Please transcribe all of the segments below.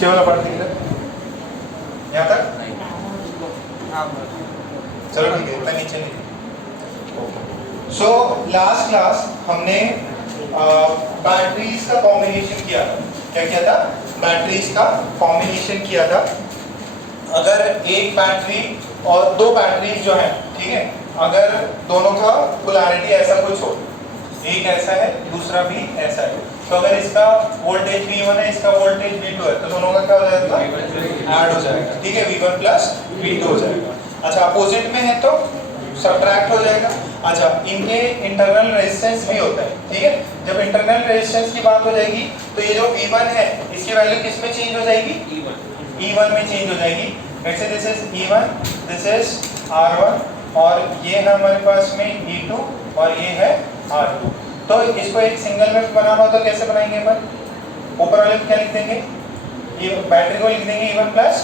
नीचे वाला पार्ट दिख रहा है यहाँ तक? चलो ठीक है, इतना नीचे नहीं। सो लास्ट क्लास हमने बैटरीज का कॉम्बिनेशन किया था। क्या किया था? बैटरीज का कॉम्बिनेशन किया था। अगर एक बैटरी और दो बैटरीज जो है, ठीक है, अगर दोनों का पोलैरिटी ऐसा कुछ हो, एक ऐसा है दूसरा भी ऐसा है, तो अगर इसका वोल्टेज V1 है इसका वोल्टेज V2 है, तो दोनों का क्या हो जाएगा? ऐड हो जाएगा, ठीक है, V1 प्लस V2 हो जाएगा। अच्छा, अपोजिट में है तो सब्ट्रैक्ट हो जाएगा। अच्छा, इनके इंटरनल रेजिस्टेंस भी होता है, ठीक है। जब इंटरनल रेजिस्टेंस की बात हो जाएगी तो ये जो V1 है इसकी वैल्यू किस में चेंज हो जाएगी? E1 में चेंज हो जाएगी। वैसे this is E1, this is R1 और ये है हमारे पास में E2 और ये है R2। तो इसको एक सिंगल में बनाना हो तो कैसे बनाएंगे अपन? ऊपर वाले को क्या लिख देंगे? ये बैटरी को लिख देंगे E1 प्लस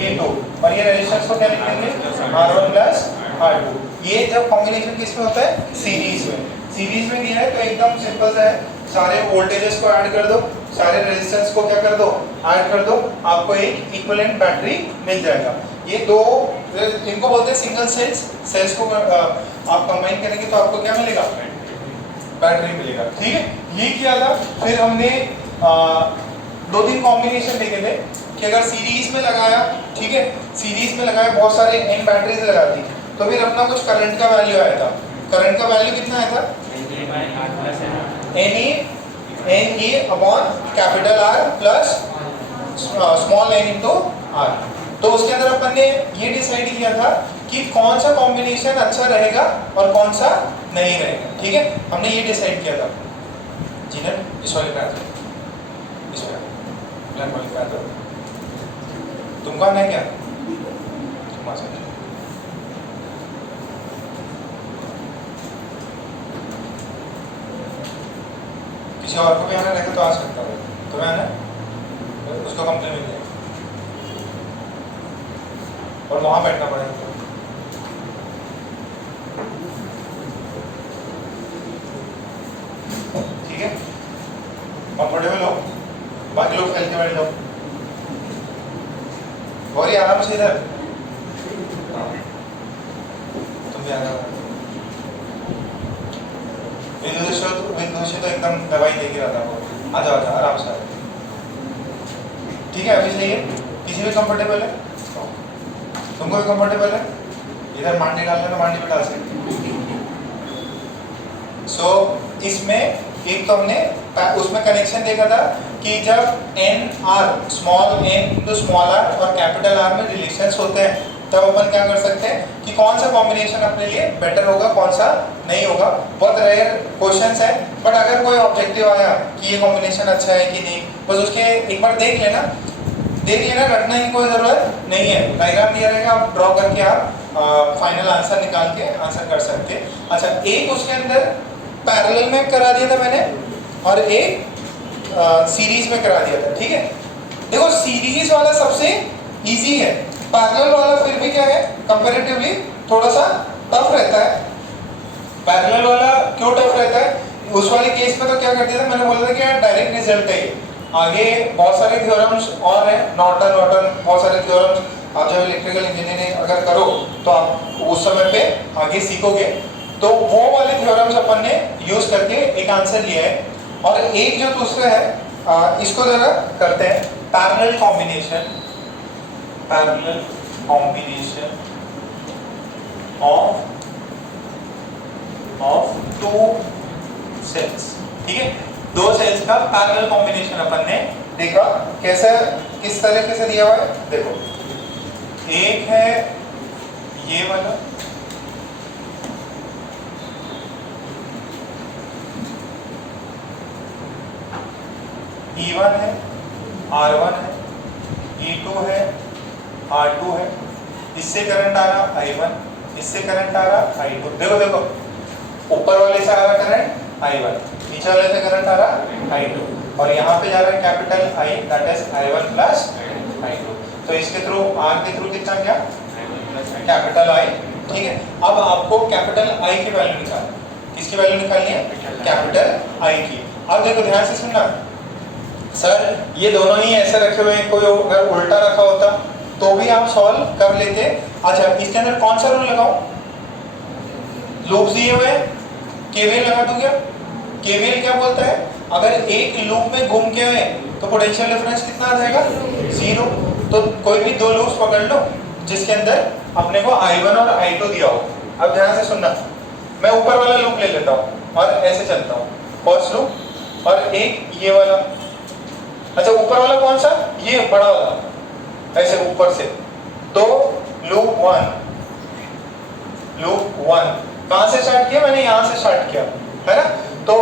E2 और ये रेजिस्टेंस को क्या लिख देंगे? R1 plus R2। ये जब कॉम्बिनेशन किस में होता है? सीरीज में। सीरीज में दिया है तो एकदम सिंपल सा है, सारे वोल्टेजेस को ऐड कर दो, सारे रेजिस्टेंस को क्या कर दो? ऐड कर दो, आपको एक इक्विवेलेंट बैटरी मिल जाएगा। ये दो इनको बोलते हैं सिंगल सेल्स। सेल्स को आप कंबाइन करेंगे तो आपको क्या मिलेगा? बैटरी मिलेगा, ठीक है। ये किया था। फिर हमने दो तीन कॉम्बिनेशन देखे थे कि अगर सीरीज में लगाया, ठीक है, सीरीज में लगाया बहुत सारे n बैटरीज लगा दी तो फिर अपना कुछ करंट का वैल्यू आया था। करंट का वैल्यू कितना आया था? NE upon capital R plus small n into R। तो उसके अंदर अपन ने ये डिसाइड किया था कि कौन सा कॉम्बिनेशन अच्छा रहेगा और कौन सा नहीं रहेगा, ठीक है। हमने ये डिसाइड किया था। जीनत इस वाले पे आ जाओ, इस वाले ब्लैक वाले पे आ जाओ। तुमको आना है क्या? तुम आ सकते हो। किसी और को भी आना रहेगा तो आ सकता है। तुम्हें आना है? उसको कंप्लेन मिल जाएगी और वहां बैठना पड़ेगा। ठीक है, कंफर्टेबल हो, बाकी लोग फैल के बैठ जाओ और ये आराम से इधर। तुम भी आ जाओ। विदुषी तो एकदम दवाई देके रहता है वो। आ जाओ आराम से। ठीक है, अभी सही है? किसी भी कंफर्टेबल है? तुमको भी कंफर्टेबल है? इधर मांडी डालने में मांडी बिठा सकते। सो इसमें एक तो हमने उसमें कनेक्शन देखा था कि जब NR small n into small r और कैपिटल R में रिलेशंस होते हैं तब अपन क्या कर सकते हैं कि कौन सा कॉम्बिनेशन अपने लिए बेटर होगा, कौन सा नहीं होगा। बहुत रेयर क्वेश्चंस है, बट अगर कोई ऑब्जेक्टिव आया कि ये कॉम्बिनेशन अच्छा है कि नहीं, बस उसके एक बार देख लेना, रटने की कोई जरूरत नहीं है। डायग्राम दिया रहेगा, आप ड्रॉ करके आप फाइनल आंसर निकाल के आंसर कर सकते हैं। अच्छा, एक उसके अंदर पैरेलल में करा दिया था मैंने और एक सीरीज में करा दिया था, ठीक है। देखो सीरीज वाला सबसे इजी है, पैरेलल वाला फिर भी क्या है, कंपैरेटिवली थोड़ा सा टफ रहता है। पैरेलल वाला क्यों टफ रहता है? उस वाले केस में तो क्या कर दिया था मैंने, बोला था कि यार डायरेक्ट रिजल्ट है। आगे बहुत सारे थ्योरम्स और हैं, नॉर्टन बहुत सारे थ्योरम्स आप जब इलेक्ट्रिकल इंजीनियरिंग अगर करो तो आप उस समय पे आगे सीखोगे। तो वो वाले थ्योरम्स अपन ने यूज करके एक आंसर लिया है। और एक जो दूसरा है इसको जरा करते हैं, parallel combination of two cells, ठीक है। दो सेल्स का पैरेलल कॉम्बिनेशन अपन ने देखा कैसे, किस तरीके से दिया हुआ है। देखो, एक है ये वाला, E1 है, R1 है, E2 है, R2 है। इससे करंट आ रहा I1, इससे करंट आ रहा I2। देखो ऊपर वाले से आ रहा करंट I1, नीचे वाले से करंट आ रहा I2 और यहाँ पे जा रहा है capital I, that is I1 plus I2। तो इसके थ्रू R के थ्रू कितना गया? कैपिटल I, ठीक है। अब आपको कैपिटल I की वैल्यू निकालनी, किसकी वैल्यू निकालनी है? कैपिटल I की। अब देखो ध्यान से सुनना, सर ये दोनों ही ऐसे रखे हुए हैं, कोई अगर उल्टा रखा होता तो भी आप सॉल्व कर लेते। अच्छा इसके अंदर कौन सा रूल लगाओ? लूप्स दिए हुए हैं, केवीएल लगा दूं क्या? केवीएल क्या बोलता है? अगर एक लूप में घूम के आए तो पोटेंशियल डिफरेंस कितना आ जाएगा? 0। तो कोई भी दो लूप्स पकड़ लो जिसके अंदर अपने को I1 और I2 दिया हो। अब ध्यान से सुनना, मैं ऊपर वाला लूप ले लेता हूँ और ऐसे चलता हूँ, फर्स्ट लूप और एक ये वाला। अच्छा ऊपर वाला कौन सा? ये बड़ा वाला, ऐसे ऊपर से। तो लूप 1 कहां से स्टार्ट किया? मैंने यहां से स्टार्ट किया है ना। तो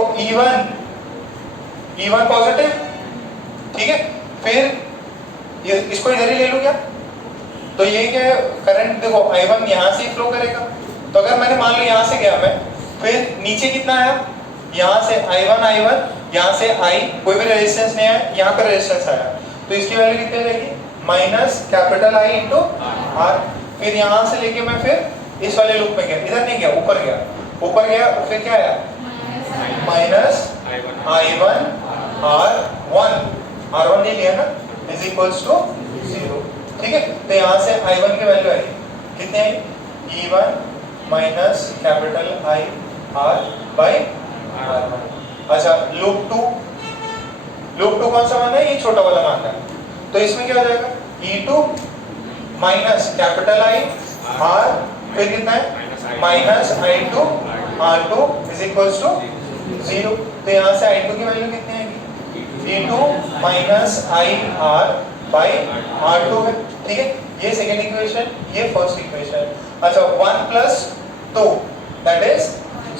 E1 पॉजिटिव, ठीक है। फिर ये इसको इधर ही ले लूं क्या? तो ये क्या है, करंट देखो I1 यहां से फ्लो करेगा। तो अगर मैंने मान लो यहां से गया मैं, फिर नीचे कितना आया? यहां से I1 यहां से I, कोई भी रेजिस्टेंस नहीं आया, यहां पर रेजिस्टेंस आया, तो इसकी वैल्यू कितनी रहेगी? Minus capital I into R। फिर यहां से लेके मैं फिर इस वाले लूप में गया, इधर नहीं गया, ऊपर गया, फिर क्या आया? माइनस I1 R1 नहीं लिया ना, इज इक्वल्स टू 0, ठीक है। तो यहाँ से I1 की वैल्यू आई कितनी आई? E1 minus capital I R by R1। अच्छा लूप 2 कौन सा माना है? ये छोटा वाला माना है। तो इसमें क्या हो जाएगा? E2 minus capital I R, फिर कितना है? Minus I2 R2 is equals to 0। तो यहाँ से I2 की वैल्यू कितनी आएगी? E2 minus I R by R2 है, ठीक है। ये सेकेंड इक्वेशन, ये फर्स्ट इक्वेशन। अच्छा 1 plus 2 that is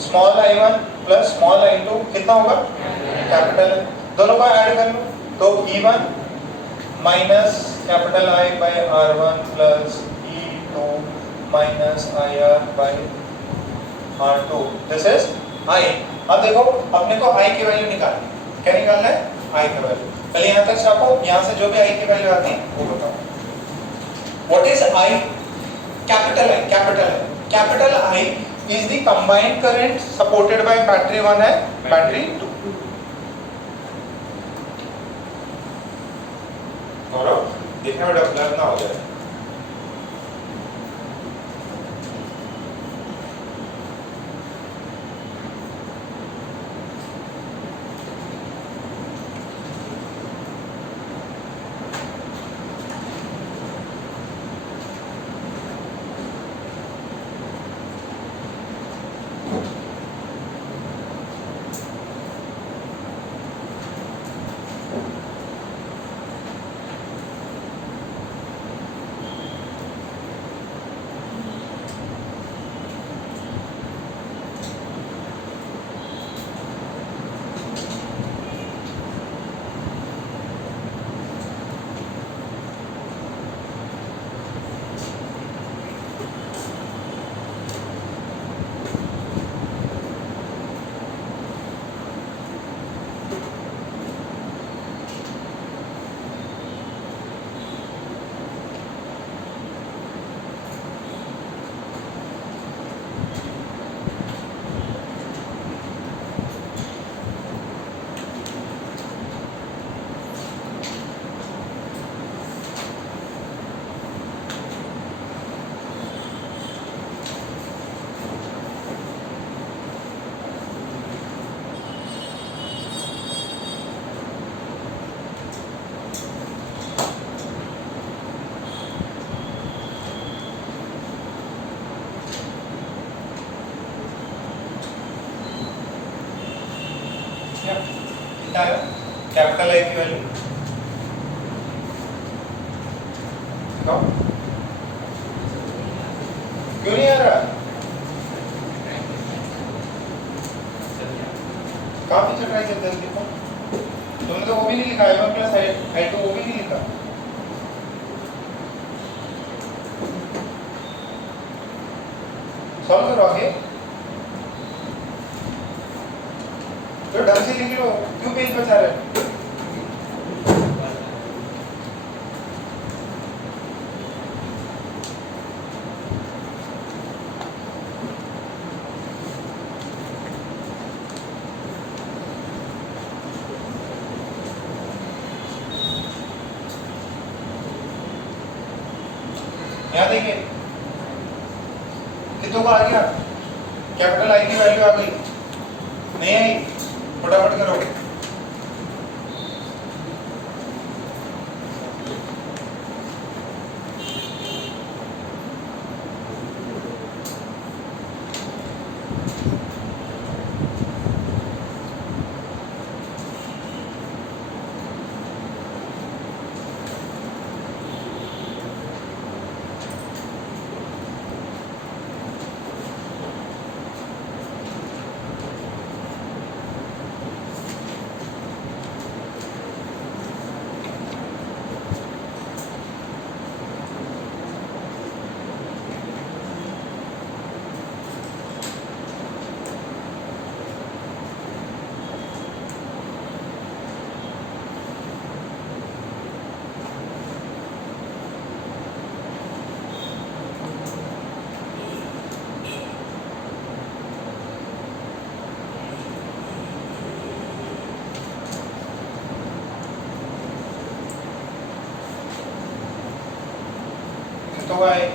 small I1 plus small I2 कितना होगा? कैपिटल है। दोनों को ऐड कर लो तो E1 minus capital I by R1 plus E2 minus IR by R2, this is I। अब देखो अपने को I की वैल्यू निकालनी है। क्या निकालना है? I की वैल्यू। पहले यहाँ तक छापो, यहाँ से जो भी I की वैल्यू आती है वो बताओ। What is I? Capital I is the combined current supported by battery 1 and battery 2। गौरव देखने में डर ना हो जाए। कैपिटल I की वैल्यू क्यों नहीं आ रहा? कहाँ पीछे ट्राई करते हैं? देखो तुमने तो वो भी नहीं लिखा, I1 प्लस I2 वो भी नहीं लिखा। सॉल्व करो आगे, तो ढंग से लिख लो, क्यों पेज बचा रहे हो? यहाँ देखिए कितनों का आ गया, कैपिटल आई की वैल्यू आ गई, नहीं आई, फटाफट करो। कितनों का है,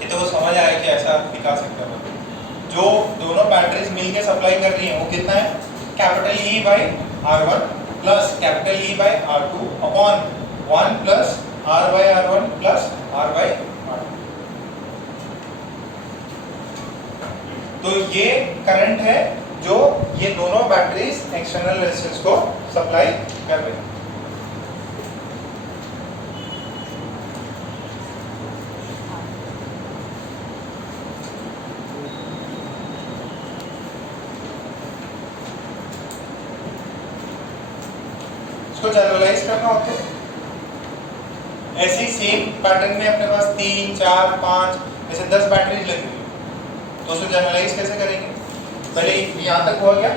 कितनों को समझ आया कि ऐसा दिखा सकते हो। जो दोनों बैटरीज मिलके सप्लाई कर रही है वो कितना है, capital E by R1 plus capital E by R2 upon 1 plus R by R1 plus R by R2। तो ये करंट है जो ये दोनों बैटरीज एक्सटर्नल रेजिस्टेंस को सप्लाई कर रही है। इसको जनरलाइज करना हो तो ऐसे सेम पैटर्न में अपने पास 3, 4, 5 ऐसे 10 बैटरीज लगी हुई, तो उसको जनरलाइज कैसे करेंगे। पहले यहाँ तक हुआ क्या,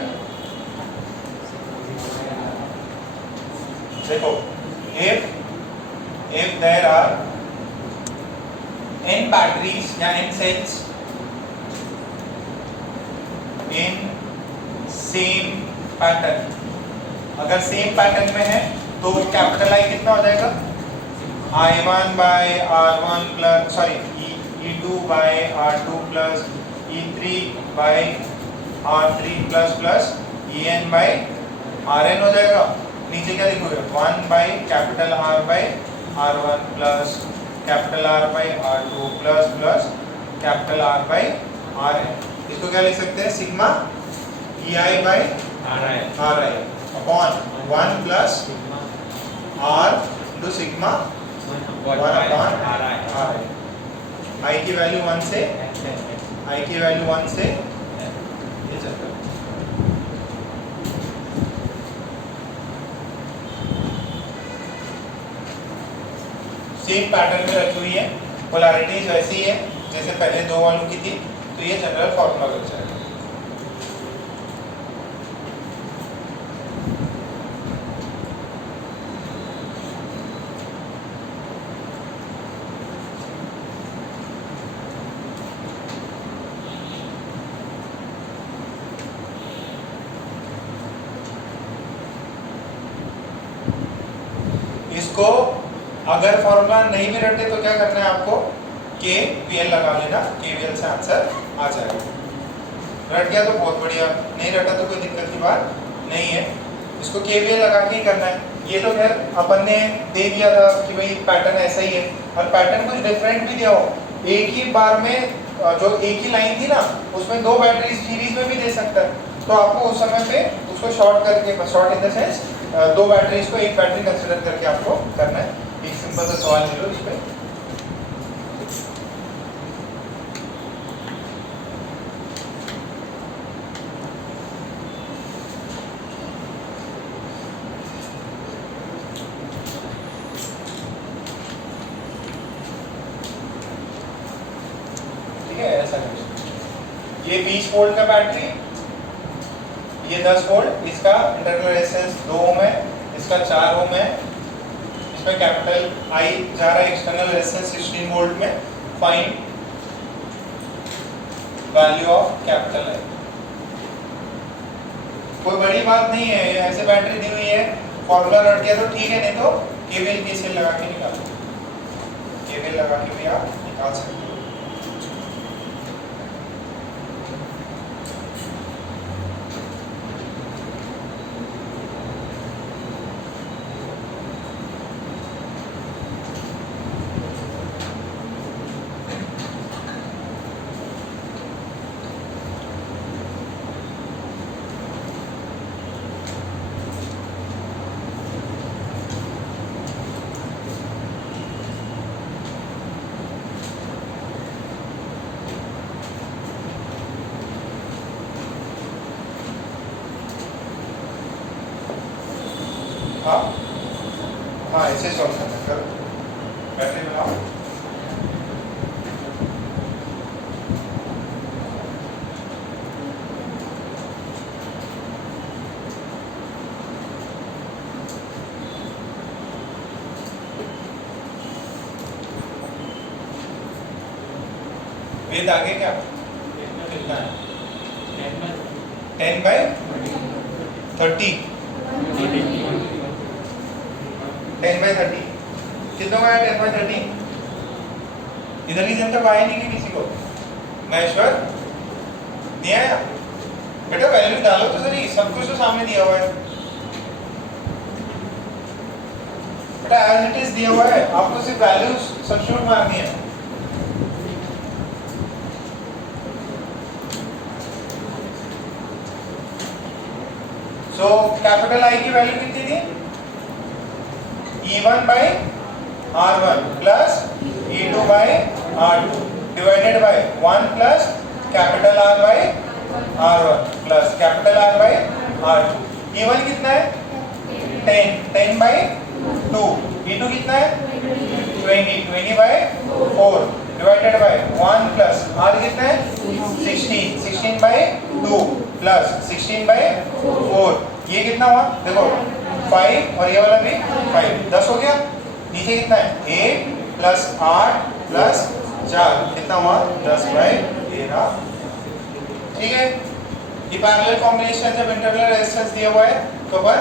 देखो if there are n batteries या n cells in same pattern, अगर सेम पैटर्न में है तो कैपिटल आई कितना हो जाएगा, I1 by R1 plus sorry E2 by R2 plus E3 by R3 plus plus EN by RN हो जाएगा। नीचे क्या लिखोगे, 1 by capital R by R1 plus capital R by R2 plus plus capital R by RN। इसको क्या लिख सकते हैं, sigma EI by RI upon 1 plus R into sigma 1 upon RI। I की वैल्यू 1 से I की वैल्यू 1 से ये चल रहा है। सेम पैटर्न में रखी हुई है, पोलैरिटीज वैसी है जैसे पहले दो वालों की थी, तो ये जनरल फॉर्मूला बन जाएगा। इसको अगर फॉर्मूला नहीं भी रटे तो क्या करना है आपको, KVL लगा लेना, KVL से आंसर आ जाएगा। रट गया तो बहुत बढ़िया, नहीं रटा तो कोई दिक्कत की बात नहीं है। इसको KVL लगा के ही करना है। ये तो खैर अपन ने दे दिया था कि भाई पैटर्न ऐसा ही है, और पैटर्न कुछ डिफरेंट भी दिया हो। एक ही बार में जो एक ही लाइन थी ना, उसमें दो बैटरी सीरीज में भी दे सकता है, तो आपको उस समय पे उसको शॉर्ट करके, शॉर्ट इन द सेंस दो बैटरीज को एक बैटरी कंसिडर करके आपको करना है। एक सिंपल सा सवाल ले लो इस पे। ठीक है, ऐसा कुछ। ये 20 वोल्ट का बैटरी, ये 10 वोल्ट, इसका इंटरनल रेजिस्टेंस 2 ओम है, इसका 4 ओम है, इसमें कैपिटल I जा रहा है, एक्सटर्नल रेजिस्टेंस 16 वोल्ट में। Find value of capital I। कोई बड़ी बात नहीं है, ऐसे बैटरी दी हुई है, फॉर्मूला रट गया तो ठीक है, नहीं तो केवीएल KCL लगा के निकालो। केवीएल लगा के भी आप निकाल सकते हो। हाँ हाँ, ऐसे सॉल्व करना। करो, बैटरी बनाओ। वेद आगे क्या कितना है? 10/30। 10/30 कितना आया? 10/30 इधर ही जनता आया नहीं कि किसी को? महेश्वर नहीं आया? बेटा वैल्यू डालो तो सही, सब कुछ तो सामने दिया हुआ है बेटा, एज इट इज दिया हुआ है, आपको सिर्फ वैल्यूज सब्स्टिट्यूट मारनी है। सो कैपिटल आई की वैल्यू कितनी थी? E1/R1 plus E2/R2 divided by 1 plus capital R/R1 plus capital R/R2। E1 कितना है? 10/2। E2 कितना है? 20/4 डिवाइडेड बाय 1 प्लस R कितना है? 16/2 प्लस 16/4। ये कितना हुआ देखो? 5 और ये वाला भी 5, 10 हो गया। नीचे कितना है? 8 प्लस 8 प्लस 4 कितना हुआ? 10/13। ठीक है, ये पैरेलल कॉम्बिनेशन जब इंटरवल रेजिस्टेंस दिया हुआ है तो अपन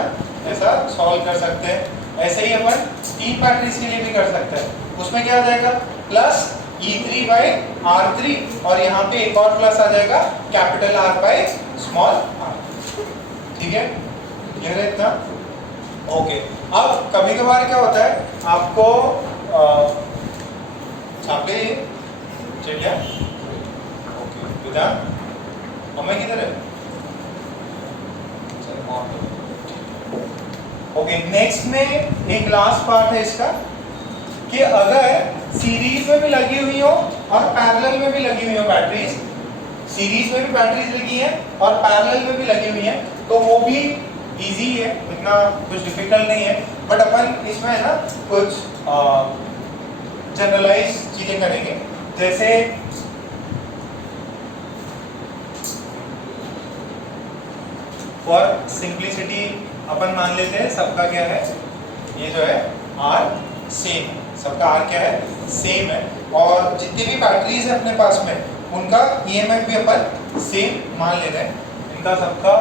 ऐसा सॉल्व कर सकते हैं। ऐसे ही अपन तीन बैटरीज के लिए भी कर सकते हैं। उसमें क्या आ जाएगा? प्लस E3/R3 और यहाँ पे एक और प्लस आ जाएगा कैपिटल R/स्मॉल r। ठीक है, क्लियर है इतना? ओके, अब कभी कभार क्या होता है आपको छापे चिड़िया। ओके विदा, मम्मी किधर है? ओके, नेक्स्ट में एक लास्ट पार्ट है इसका कि अगर सीरीज में भी लगी हुई हो और पैरेलल में भी लगी हुई हो बैटरीज, सीरीज में भी बैटरीज लगी है और पैरेलल में भी लगी हुई है, तो वो भी इजी है, इतना कुछ डिफिकल्ट नहीं है। बट अपन इसमें है ना कुछ जनरलाइज चीजें करेंगे। जैसे फॉर सिंप्लिसिटी अपन मान लेते हैं सबका क्या है, ये जो है R सेम है, सबका R क्या है? सेम है। और जितनी भी बैटरीज है अपने पास में उनका EMF भी अपन सेम मान ले रहे हैं, इनका सबका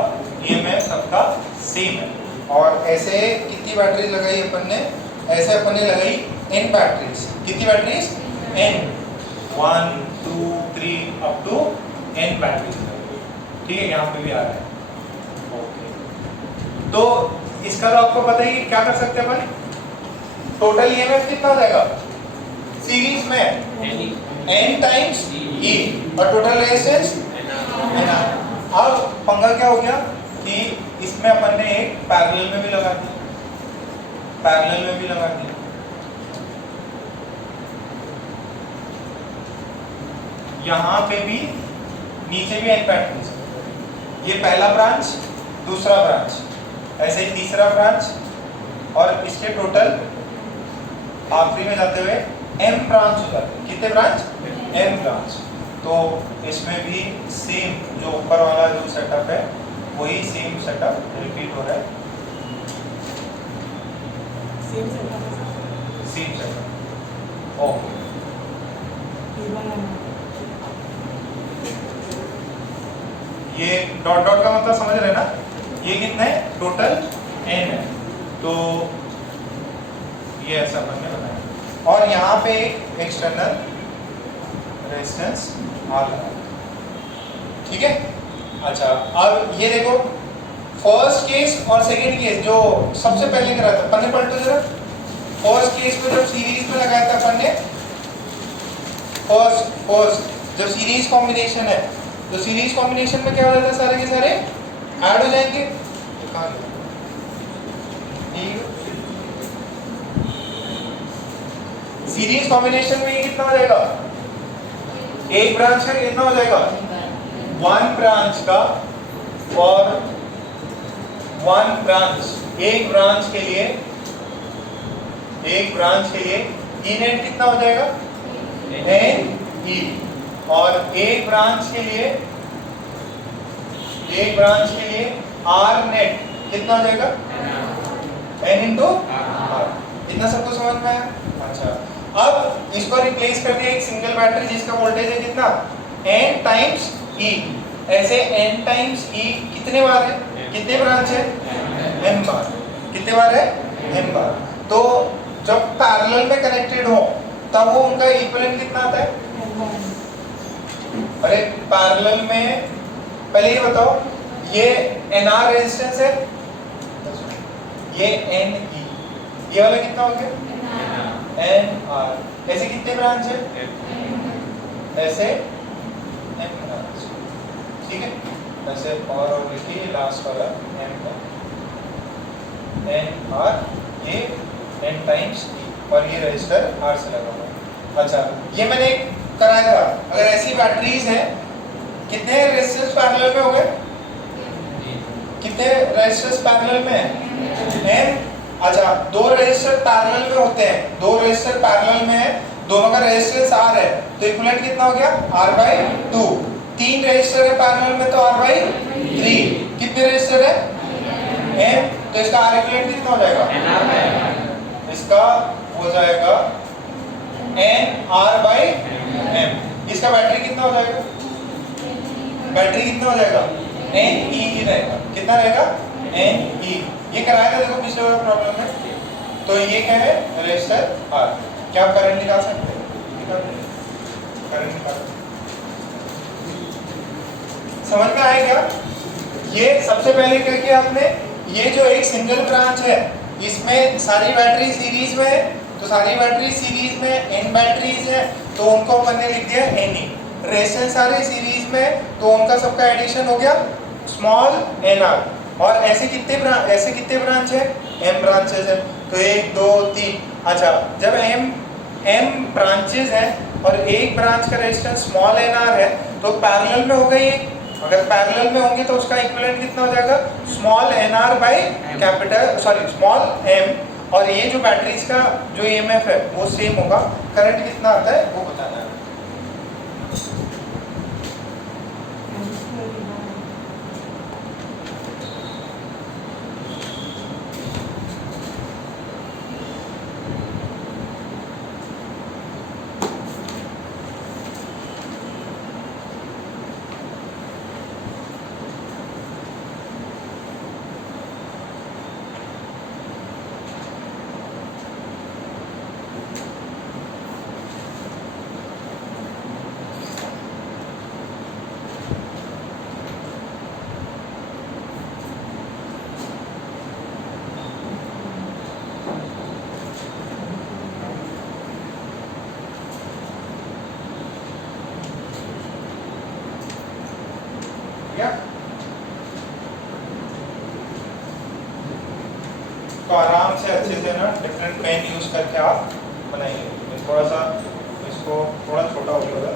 EMF सबका सेम है। और ऐसे कितनी बैटरीज लगाई अपन ने? ऐसे अपन ने लगाई n बैटरीज। कितनी batteries? n, 1 2 3 up to n batteries. ठीक है, यहाँ पे भी आ रहा है। ओके, तो इसका तो आपको पता ही, क्या कर सकते हैं अपन? टोटल EMF कितना हो जाएगा सीरीज में? n टाइम्स E और टोटल रेजिस्टेंस NR। अब पंगा क्या हो गया कि इसमें अपन ने एक पैरेलल में भी लगा दिया, पैरेलल में भी लगा दिया। यहाँ पे भी नीचे भी n बैटरीज, ये पहला ब्रांच, दूसरा ब्रांच, ऐसे ही तीसरा ब्रांच और इसके टोटल आखिरी में जाते हुए m ब्रांच हो जाते हैं। कितने ब्रांच? m branch. तो इसमें भी सेम जो ऊपर वाला जो सेटअप है वही सेम सेटअप रिपीट हो रहा है। Same setup. ओके, ये डॉट डॉट का मतलब समझ रहे हैं ना? ये कितना है? टोटल n है। तो ये ऐसा अपन ने बनाया। और यहाँ पे एक एक्सटर्नल रेजिस्टेंस R लगा। ठीक है। अच्छा अब ये देखो फर्स्ट केस और सेकंड केस जो सबसे पहले करा था, पन्ने पलटो जरा। फर्स्ट केस में जब सीरीज में लगाया था पन्ने, फर्स्ट जब सीरीज कॉम्बिनेशन है तो सीरीज कॉम्बिनेशन में क्या हो जाता है, सारे के सारे ऐड हो जाएंगे। सीरीज कॉम्बिनेशन में ये कितना हो जाएगा, एक ब्रांच का कितना हो जाएगा, वन ब्रांच का, और वन ब्रांच एक ब्रांच के लिए, एक ब्रांच के लिए ई नेट कितना हो जाएगा, एन ई, और एक ब्रांच के लिए, एक ब्रांच के लिए आर नेट कितना हो जाएगा, एन इंटू आर। इतना सबको समझ में आया। अच्छा अब इसको रिप्लेस कर दिया एक सिंगल बैटरी जिसका वोल्टेज है कितना, एन टाइम्स ई। ऐसे एन टाइम्स ई कितने बार है, कितने ब्रांच है, एम बार। कितने बार है, एम बार। तो जब पैरेलल में कनेक्टेड हो तब वो उनका इक्विवेलेंट कितना आता है। अरे पैरेलल में पहले ये बताओ, ये एन आर रेजिस्टेंस है, ये एन ई, ये वाला कितना हो गया, एन आर। ऐसे कितने ब्रांच है, ऐसे एम ब्रांच। ठीक है, ऐसे और लिखिए लास्ट वाला एम का, एन आर, ये एन टाइम्स ई, और ये रजिस्टर आर से लगा हुआ। अच्छा ये मैंने कराया था। अगर ऐसी बैटरीज हैं, कितने रेजिस्टर्स पैरेलल में हो गए, कितने रेजिस्टर्स पैरेलल में है, एन। अच्छा दो रेजिस्टर पैरेलल में होते हैं, दो रेजिस्टर पैरेलल में है, दोनों का रेजिस्टेंस आर है, तो इक्विवेलेंट कितना हो गया, आर बाई टू। तीन रेजिस्टर है पैरेलल में तो आर बाई थ्री। कितने रेजिस्टर है, एम, तो इसका आर इक्विवेलेंट कितना हो जाएगा, इसका हो जाएगा एन आर बाई एम। इसका बैटरी कितना हो जाएगा, बैटरी कितना हो जाएगा, एन ई रहेगा। कितना रहेगा, एन ई। ये कराया था देखो पिछले वाला प्रॉब्लम में। तो ये क्या है, रेजिस्टर आर। क्या आप करंट निकाल सकते हैं, करंट निकाल, समझ में आया क्या। ये सबसे पहले क्या किया आपने, ये जो एक सिंगल ब्रांच है इसमें सारी बैटरी सीरीज में है, तो सारी बैटरी सीरीज में एन बैटरीज है, तो उनको मैंने लिख दिया एन ई। रेजिस्टेंस सारे सीरीज में, तो उनका सबका एडिशन हो गया स्मॉल एन आर। और ऐसे कितने ब्रांच है, एम ब्रांचेस है, तो एक दो तीन। अच्छा जब एम ब्रांचेस हैं और एक ब्रांच का रेजिस्टेंस स्मॉल एन आर है, तो पैरेलल में हो गई। अगर पैरेलल में होंगे तो उसका इक्विवेलेंट कितना हो जाएगा, small n r by capital, sorry small m. और ये जो बैटरीज का जो ईएमएफ है वो सेम होगा। करंट कितना आता है वो बताना है। तो आराम से अच्छे से ना डिफरेंट पेन यूज करके आप बनाइए। थोड़ा सा इसको थोड़ा छोटा हो गया।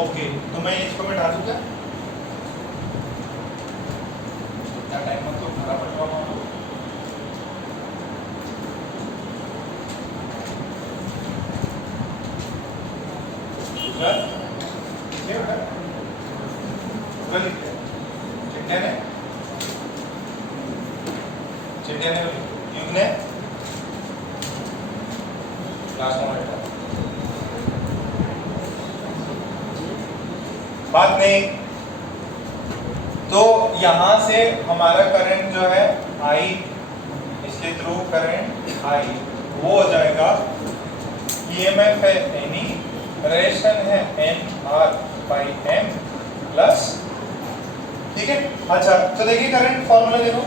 ओके, तो मैं इसको मिटा दूं क्या? इतना टाइम मत तो फटाफट काम हो। ये बेटा चिट्ठे ने युग ने लास्ट मोमेंट बात नहीं। तो यहां से हमारा करंट जो है आई, इसके थ्रू करंट आई वो हो जाएगा ईएमएफ है एनी, रेशन है n r by m plus, ठीक है। अच्छा तो देखिए करंट फॉर्मूला देखो,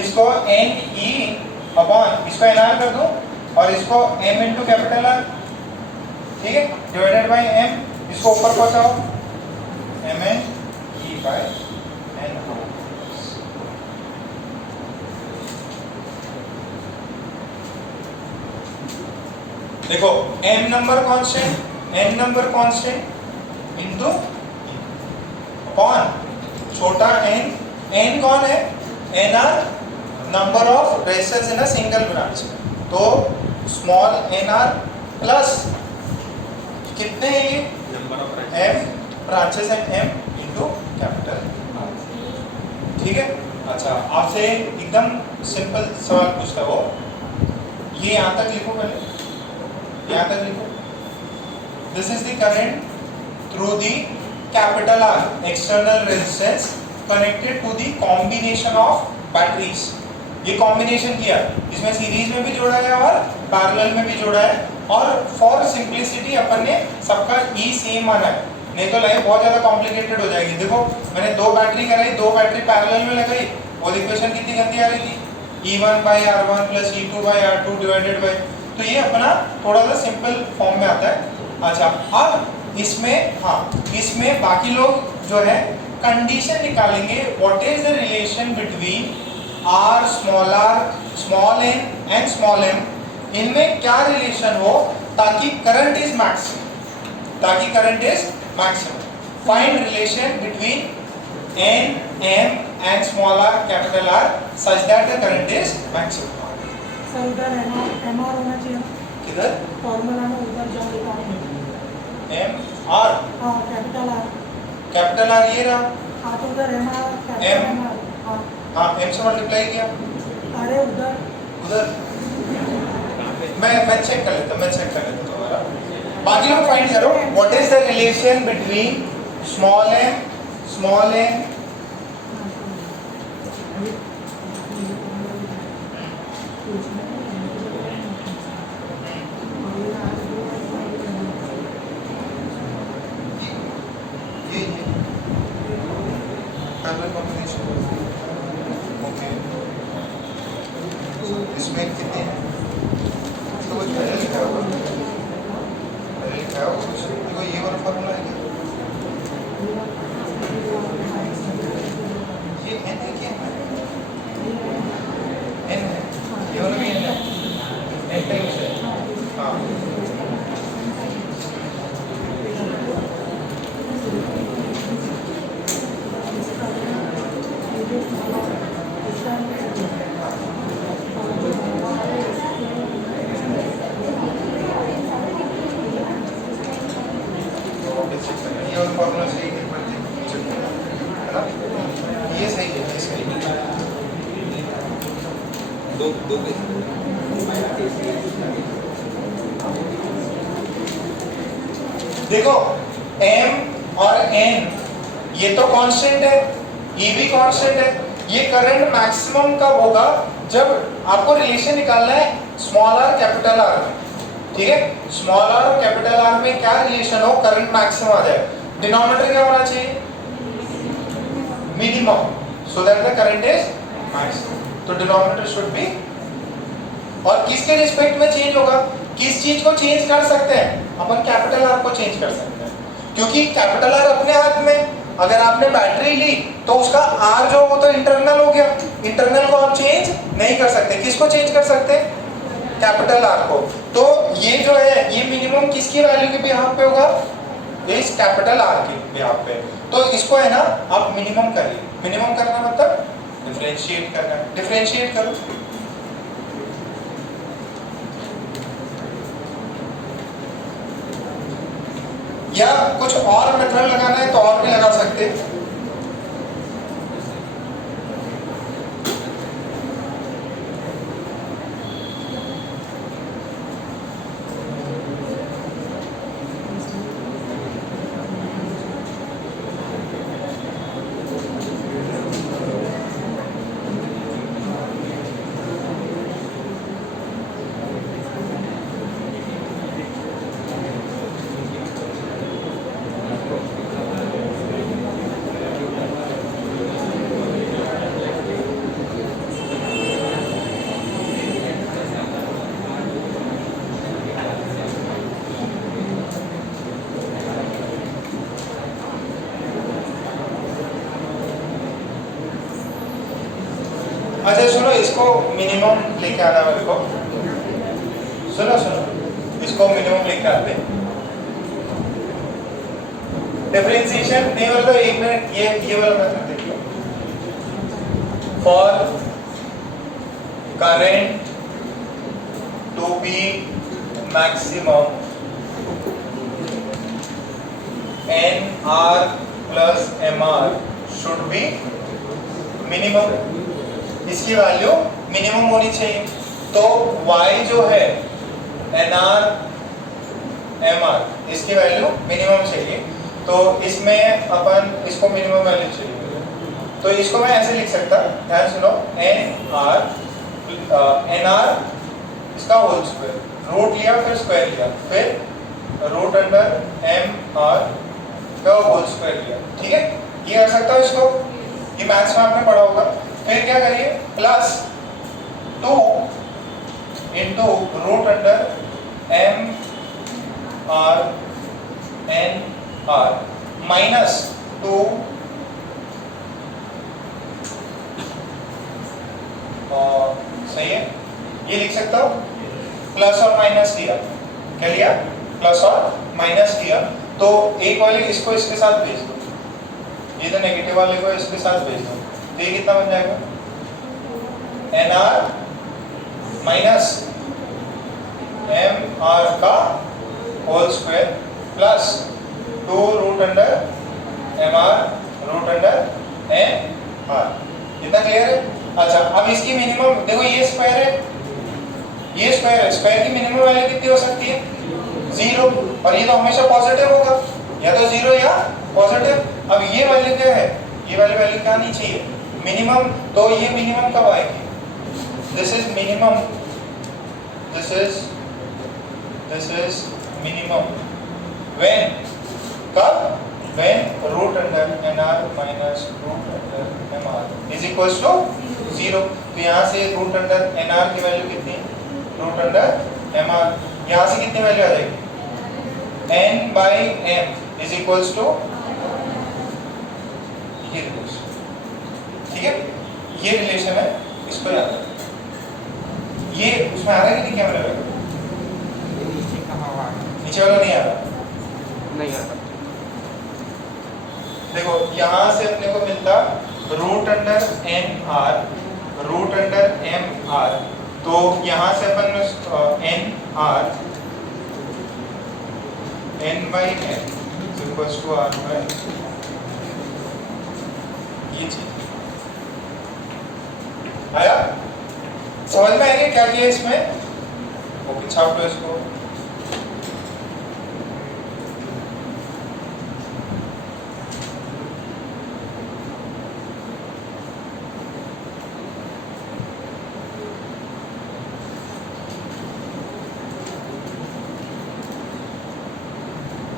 इसको एन ई अपॉन इसको एन आर कर दो और इसको एम इंटू कैपिटल आर, ठीक है, डिवाइडेड बाई एम, इसको ऊपर पहुंचाओ M N E by N R. देखो m नंबर कांस्टेंट, n नंबर कांस्टेंट इनटू अपॉन छोटा n, n कौन है? n are number of rashes in a single branch, तो स्मॉल n आर प्लस कितने हैं ये? m ब्रांचेस हैं m इनटू कैपिटल R, ठीक है। अच्छा आपसे एकदम सिंपल सवाल पूछता हो, ये यहां तक लिखो, पहले यहाँ तक लिखो, this is the current through the capital R external resistance connected to the combination of batteries. ये कॉम्बिनेशन किया, इसमें सीरीज में भी जोड़ा है और पैरेलल में भी जोड़ा है, और फॉर सिंपलिसिटी अपन ने सबका E सेम माना है, नहीं तो लाइफ बहुत ज्यादा कॉम्प्लिकेटेड हो जाएगी। देखो मैंने दो बैटरी कराई, दो बैटरी पैरेलल में लगाई, वो इक्वेशन कितनी गंदी आ रही थी, E1 by R1 plus E2 by R2 divided by, तो ये अपना थोड़ा सा सिंपल फॉर्म में आता है। अच्छा अब इसमें, हाँ इसमें बाकी लोग जो है कंडीशन निकालेंगे, what is the relation between r small n and small m, इनमें क्या रिलेशन हो ताकि करंट इज मैक्सिमम, ताकि current is maximum. Find relation between n m and small r capital R such that the current is maximum। Sir उधर M R होना चाहिए ना, किधर? फॉर्मूला में उधर जो लिखा है एम आर, हाँ कैपिटल आर, कैपिटल आर ये रहा, हाँ तो उधर एम आर M? हाँ हाँ एम से मल्टीप्लाई किया, अरे उधर उधर मैं चेक कर लेता दोबारा। बाकी लोग फाइंड करो, what is the relation between small m इसमें कितने हैं? तो कुछ पहले लिखा होगा, कुछ देखो ये वाला फॉर्मूला है क्या? ये n है क्या? n है, ये वाला भी n है, n टाइम्स है, हाँ ये वाला फॉर्मूला सही है, है ना? ये सही है, ये सही है। दो देखो m और n ये तो कांस्टेंट है, ये भी कांस्टेंट है। ये करंट मैक्सिमम कब होगा? जब आपको रिलेशन निकालना है स्मॉल r कैपिटल R में, ठीक है। स्मॉल r और कैपिटल R में क्या रिलेशन हो, करंट मैक्सिमम आ जाए। डिनोमिनेटर क्या होना चाहिए? Minimum, so that the current is maximum. तो डिनोमिनेटर शुड बी, और किसके रिस्पेक्ट में चेंज होगा? किस चीज को चेंज कर सकते हैं अपन? कैपिटल R को चेंज कर सकते हैं, क्योंकि कैपिटल R अपने हाथ में। अगर आपने बैटरी ली तो उसका R जो वो तो इंटरनल हो गया, इंटरनल को आप चेंज नहीं कर सकते। किसको चेंज कर सकते हैं? कैपिटल R को। तो ये जो है ये मिनिमम किसकी वैल्यू के भी यहाँ पे होगा? इस कैपिटल आर के यहाँ पे, तो इसको है ना आप मिनिमम करिए। मिनिमम करना मतलब डिफरेंशिएट करना। डिफरेंशिएट करो, या कुछ और मेथड लगाना है तो और भी लगा सकते हैं। अच्छा सुनो, इसको मिनिमम लेके आना मेरे को। सुनो सुनो, इसको मिनिमम लेके आते। डिफरेंशिएशन नहीं बोलते, एक मिनट, ये वाला मेथड देखिए। For current to be maximum NR plus MR should be minimum. इसकी वैल्यू मिनिमम होनी चाहिए। तो y जो है NR MR, इसकी वैल्यू मिनिमम चाहिए। तो इसमें अपन इसको मिनिमम वैल्यू चाहिए, तो इसको मैं ऐसे लिख सकता, ध्यान सुनो, NR इसका होल स्क्वायर, रूट लिया फिर स्क्वायर लिया, फिर रूट अंडर MR का होल स्क्वायर लिया। ठीक है, ये कर सकता हूँ इसको, ये मैथ्स में आपने पढ़ा होगा। फिर क्या करिए, plus 2 into root under MR NR minus 2 सही है, ये लिख सकता हूँ। प्लस और माइनस किया, क्या लिया, प्लस और माइनस किया, तो एक वाले इसको इसके साथ भेज दो, ये तो नेगेटिव वाले को इसके साथ भेज दो, तो ये कितना बन जाएगा, NR माइनस MR का whole square plus 2 root under MR root under NR। इतना क्लियर है? अच्छा, अब इसकी मिनिमम देखो, ये स्क्वायर है, ये स्क्वायर है, स्क्वायर की मिनिमम वैल्यू कितनी हो सकती है, 0, और ये तो हमेशा पॉजिटिव होगा, या तो 0 या पॉजिटिव। अब ये वैल्यू क्या है, ये वाली वैल्यू क्या आनी चाहिए, मिनिमम। तो ये मिनिमम कब आएगी, this is minimum, this is minimum when, कब, when root under NR minus root under MR is equals to 0। तो यहाँ से रूट अंडर NR की वैल्यू कितनी है, रूट अंडर MR, यहाँ से कितनी वैल्यू आ जाएगी, N by M is equals to ये रिलेशन। ठीक है, ये रिलेशन है, इसको याद रखो। ये उसमें आ रहा है कि नहीं कैमरे में, नीचे वाला नहीं आ रहा, नहीं आता। देखो यहाँ से अपने को मिलता root under NR root under MR, तो यहाँ से अपन NR N by M equals to R by, ये चीज आया, समझ में आएगा क्या किया इसमें। ओके, छाप लो इसको।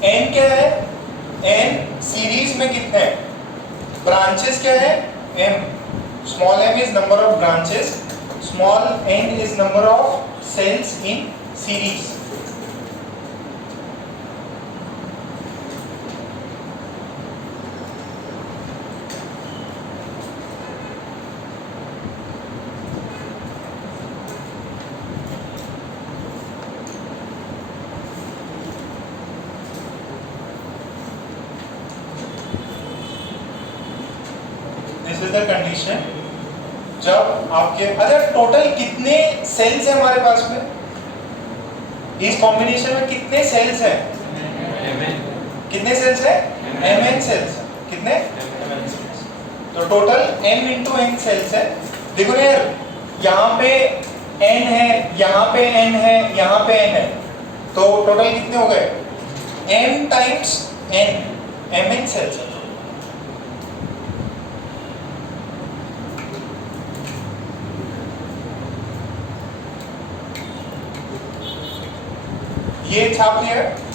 N क्या है, N सीरीज में कितने हैं, ब्रांचेस क्या है, M, small m is number of branches, small n is number of cells in series। Is the condition जब आपके अच्छा टोटल कितने सेल्स हैं हमारे पास में इस कॉम्बिनेशन में कितने सेल्स हैं कितने सेल्स हैं mn सेल्स कितने mn सेल्स तो total m into n cells है देखो ना यार यहाँ पे n है यहाँ पे n है यहाँ पे n है तो टोटल कितने हो गए m times n mn cells है ये छाप लिया है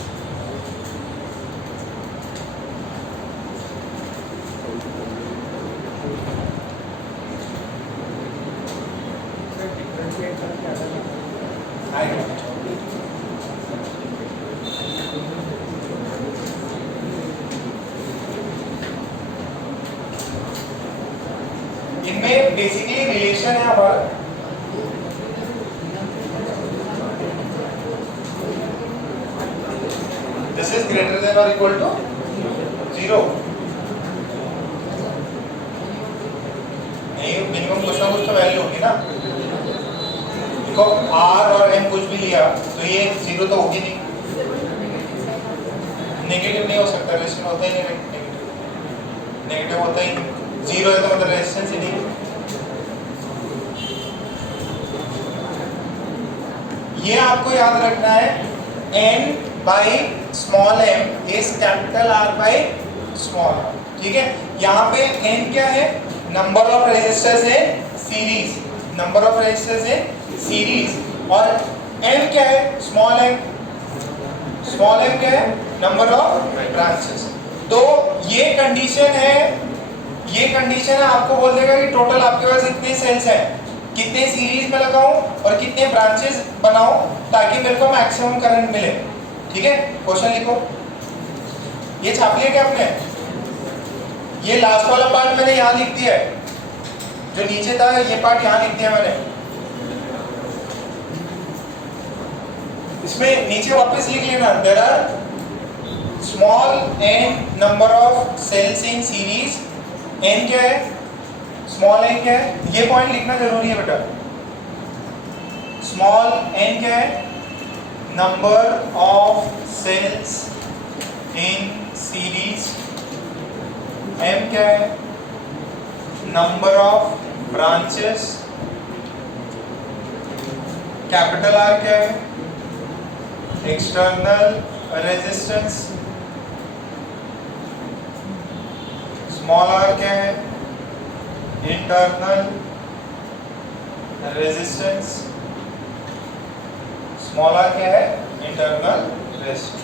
इनमें बेसिकली रिलेशन है हमारा दिस इज ग्रेटर देन और इक्वल टू 0 नहीं मिनिमम कुछ ना कुछ तो वैल्यू होगी ना देखो r और m कुछ भी लिया तो ये 0 तो होगी नहीं नेगेटिव नहीं हो सकता रेजिस्टेंस होता ही नहीं नेगेटिव होता ही नहीं 0 है तो मतलब रेजिस्टेंस ही नहीं ये आपको याद रखना है n by small m is capital R by small r ठीक है यहाँ पे n क्या है number of resistors in series number of resistors in series और m क्या है स्मॉल m क्या है नंबर ऑफ ब्रांचेस तो ये कंडीशन है आपको बोल देगा कि टोटल आपके पास इतने सेल्स हैं कितने सीरीज में लगाऊं और कितने ब्रांचेस बनाऊं ताकि मेरे को मैक्सिमम करंट मिले ठीक है क्वेश्चन लिखो ये छाप लिया क्या आपने ये लास्ट वाला पार्ट मैंने यहाँ लिख दिया है जो नीचे था ये पार्ट यहाँ लिख दिया मैंने इसमें नीचे वापस लिख लेना there are small n number of cells in series n क्या है स्मॉल n क्या है ये पॉइंट लिखना जरूरी है बेटा स्मॉल n क्या है number of cells in series m क्या है number of branches capital R क्या है एक्सटर्नल रेजिस्टेंस स्मॉल r क्या है इंटरनल रेजिस्टेंस स्मॉल r क्या है इंटरनल रेजिस्टेंस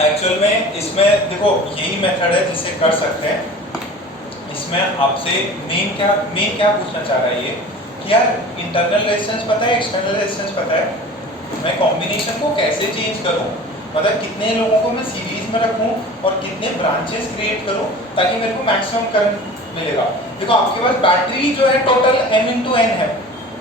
एक्चुअल में इसमें देखो यही मेथड है जिसे कर सकते हैं इसमें आपसे मेन क्या पूछना चाह रहा है ये कि यार इंटरनल रेजिस्टेंस पता है एक्सटर्नल रेजिस्टेंस पता है मैं कॉम्बिनेशन को कैसे चेंज करूं मतलब कितने लोगों को मैं सीरीज में रखूं और कितने ब्रांचेस क्रिएट करूं ताकि मेरे को मैक्सिमम करंट मिलेगा देखो आपके पास बैटरी जो है टोटल m into n है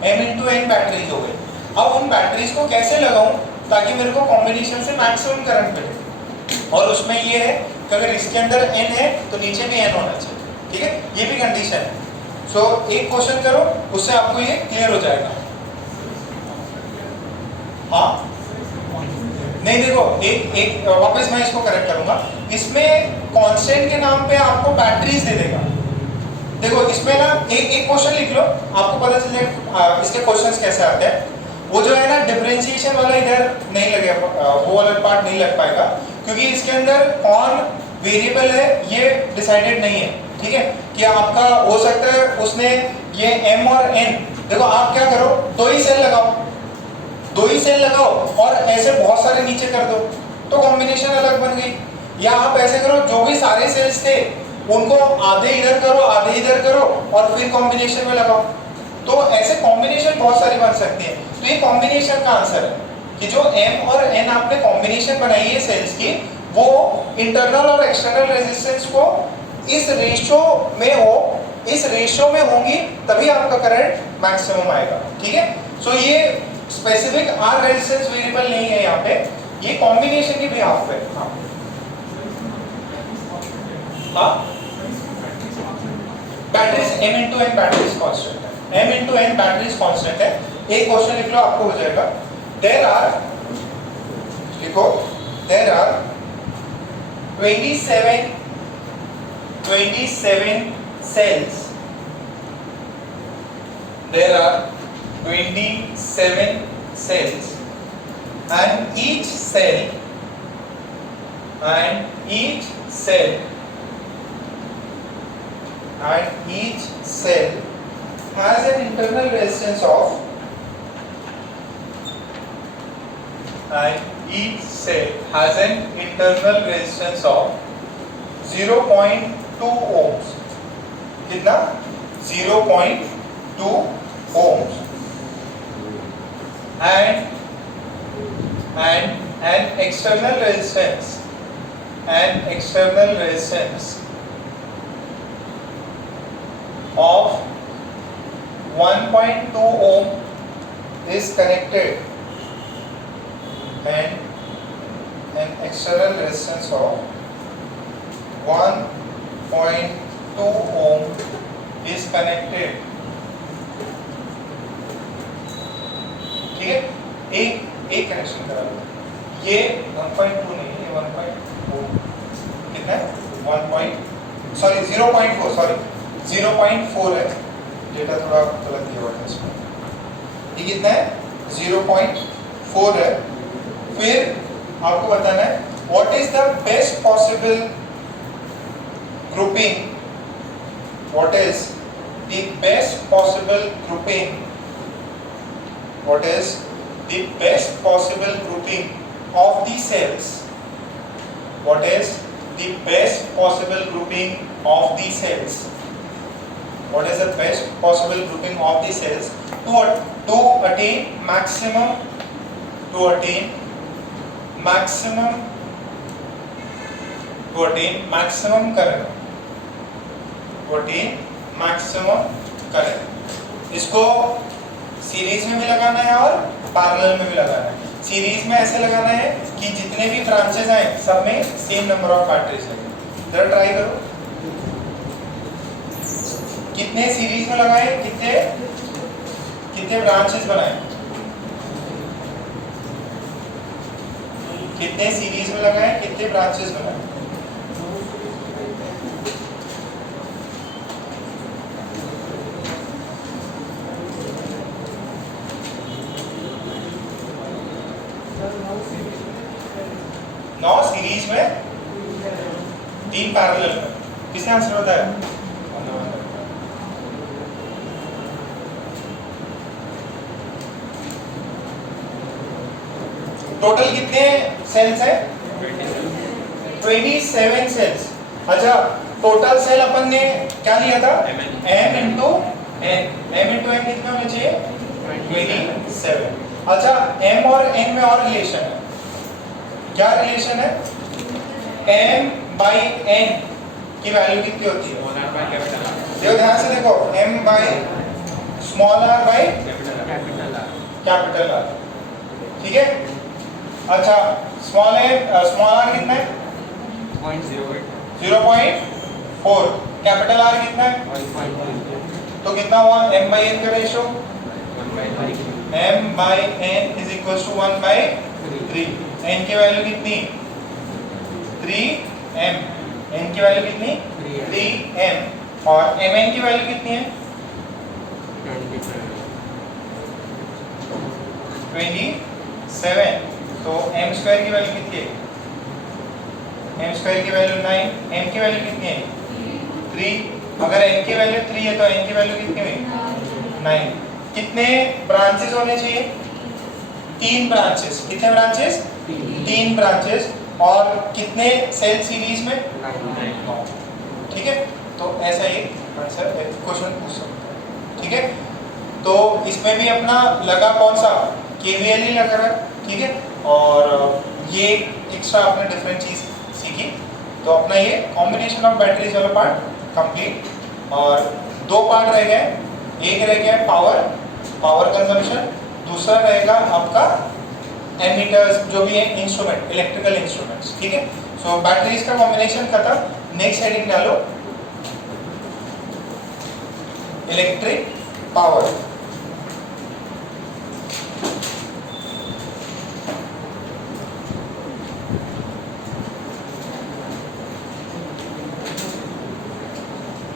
m into n बैटरीज हो गई अब उन बैटरीज को कैसे लगाऊं ताकि मेरे को कॉम्बिनेशन से मैक्सिमम करंट मिले और उसमें ये है कि अगर इसके अंदर n है तो नीचे भी n होना चाहिए ठीक है ये भी कंडीशन है सो एक क्वेश्चन करो उससे आपको ये क्लियर हो जाएगा हाँ नहीं देखो एक वापस मैं इसको करेक्ट करूंगा इसमें कांस्टेंट के नाम पे आपको बैटरीज दे देगा देखो इसमें ना एक क्वेश्चन लिख लो आपको पता चल जाएगा इसके क्वेश्चंस कैसे आते हैं वो जो है ना डिफरेंशिएशन वाला इधर नहीं लगेगा वो वाला पार्ट नहीं लग पाएगा क्योंकि इसके अंदर कौन वेरिएबल है ये डिसाइडेड नहीं है ठीक है कि आपका हो सकता है उसने ये m और n देखो आप क्या करो दो ही सेल लगाओ और ऐसे बहुत सारे नीचे कर दो तो कॉम्बिनेशन अलग बन गई या आप ऐसे करो जो भी सारे सेल्स थे उनको आधे इधर करो और फिर कॉम्बिनेशन में लगाओ तो ऐसे कॉम्बिनेशन बहुत सारी बन सकती है तो ये कॉम्बिनेशन का आंसर है कि जो m और n आपने कॉम्बिनेशन बनाई है सेल्स की वो इंटरनल और एक्सटर्नल रेजिस्टेंस को इस रेशियो में हो, इस रेशियो में होंगी तभी आपका करंट मैक्सिमम आएगा। ठीक है, सो ये स्पेसिफिक आर रेजिस्टेंस वेरिएबल नहीं है यहाँ पे, ये कॉम्बिनेशन की बिहाफ पे। हाँ, batteries m into n batteries constant है, m into n batteries constant है। एक क्वेश्चन लिख लो, आपको हो जाएगा। देयर आर, लिखो, there are 27 cells, there are 27 cells and each cell has an internal resistance of, and each cell has an internal resistance of 0.2 ohms। कितना? 0.2 ohms and an external resistance of 1.2 ohm is connected, and an external resistance of 1.2 ohm is connected। ठीक है, एक connection करा लो, ये 1.2 नहीं, ये 1.4 कितना है? 0.4 है, डेटा थोड़ा गलत दिया हुआ है इसमें। ये कितना है? 0.4 है। फिर आपको बताना है what is the best possible grouping, what is the best possible grouping, what is the best possible grouping of the cells, what is the best possible grouping of the cells, what is the best possible grouping of the cells to attain maximum current, maximum current. इसको series में भी लगाना है और parallel में भी लगाना है। सीरीज में ऐसे लगाना है कि जितने भी ब्रांचेस आए सब में सेम नंबर ऑफ बैटरीज लगे। जरा ट्राई करो, कितने सीरीज में लगाए, कितने ब्रांचेस बनाए, कितने सीरीज में लगाए, कितने ब्रांचेस बनाए। नौ सीरीज में, 3 पैरेलल में। किसने आंसर बताया? टोटल कितने सेल्स हैं? 27 सेल्स। अच्छा, टोटल सेल अपन ने क्या लिया था? m into n कितने होने चाहिए? 27। अच्छा, m और n में और रिलेशन है। क्या रिलेशन है? m by n की वैल्यू कितनी होती है? देखो ध्यान से देखो, m by small r by capital R। ठीक है, अच्छा स्मॉल r कितना है? 0.4। कैपिटल R कितना है? तो कितना हुआ? m by n का ratio m by n is equals to 1 by 3। n की वैल्यू कितनी? 3m। n की वैल्यू कितनी? 3m। और mn की वैल्यू कितनी है? 27। तो m स्क्वायर की वैल्यू कितनी है? m स्क्वायर की वैल्यू 9। m की वैल्यू कितनी है? 3। अगर n की वैल्यू 3 है तो n की वैल्यू कितनी हुई? 9। कितने ब्रांचेस होने चाहिए? 3 ब्रांचेस। कितने ब्रांचेस? 3 ब्रांचेस। और कितने सेल सीरीज में? 9। ठीक है, तो ऐसा एक आंसर क्वेश्चन पूछ सकते हैं। ठीक है, तो इसमें भी अपना लगा कौन सा? केवीएल ही लगा रहा है। ठीक है, और ये एक्स्ट्रा आपने डिफरेंट चीज सीखी। तो अपना ये कॉम्बिनेशन ऑफ बैटरीज वाला पार्ट कंप्लीट, और दो पार्ट रह गए। एक रह गया पावर कंजम्पशन, दूसरा रहेगा आपका एमीटर्स जो भी है इंस्ट्रूमेंट, इलेक्ट्रिकल इंस्ट्रूमेंट्स, ठीक है। सो बैटरीज का कॉम्बिनेशन खत्म। नेक्स्ट हेडिंग डालो electric power.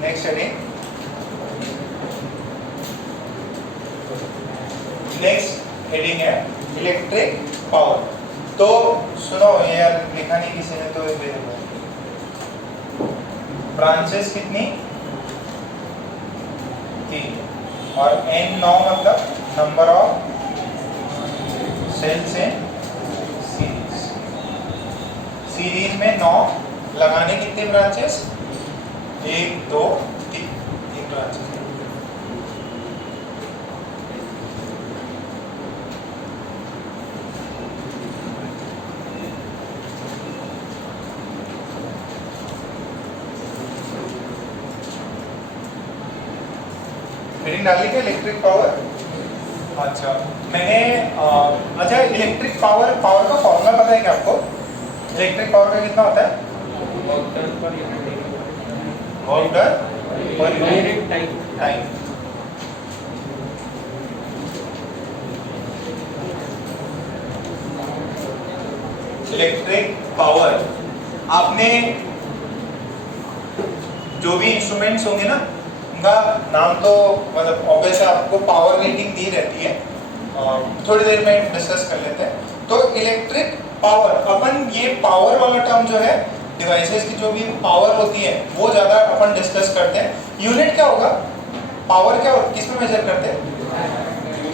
Next heading, next heading है इलेक्ट्रिक पावर। तो सुनो यार, लिखा नहीं किसी ने, तो ये देखो ब्रांचेस कितनी, 3, और n 9 मतलब number of cells in series. Series में 9 लगाने कितने ब्रांचेस, 1 2 3, 3 ब्रांचेस। हेडिंग डाली क्या इलेक्ट्रिक पावर। अच्छा मैंने अच्छा इलेक्ट्रिक पावर का फॉर्मूला पता है क्या आपको? इलेक्ट्रिक पावर का कितना होता है? Work done per unit time. Electric power, आपने जो भी इंस्ट्रूमेंट्स होंगे ना, उनका नाम तो मतलब ऑब्वियस है, आपको पावर रेटिंग दी रहती है, थोड़ी देर में डिस्कस कर लेते हैं। तो इलेक्ट्रिक पावर, अपन ये पावर वाला टर्म जो है, डिवाइसेस की जो भी पावर होती है वो ज़्यादा अपन डिस्कस करते हैं। यूनिट क्या होगा, पावर क्या होगा, किस में मेजर करते हैं,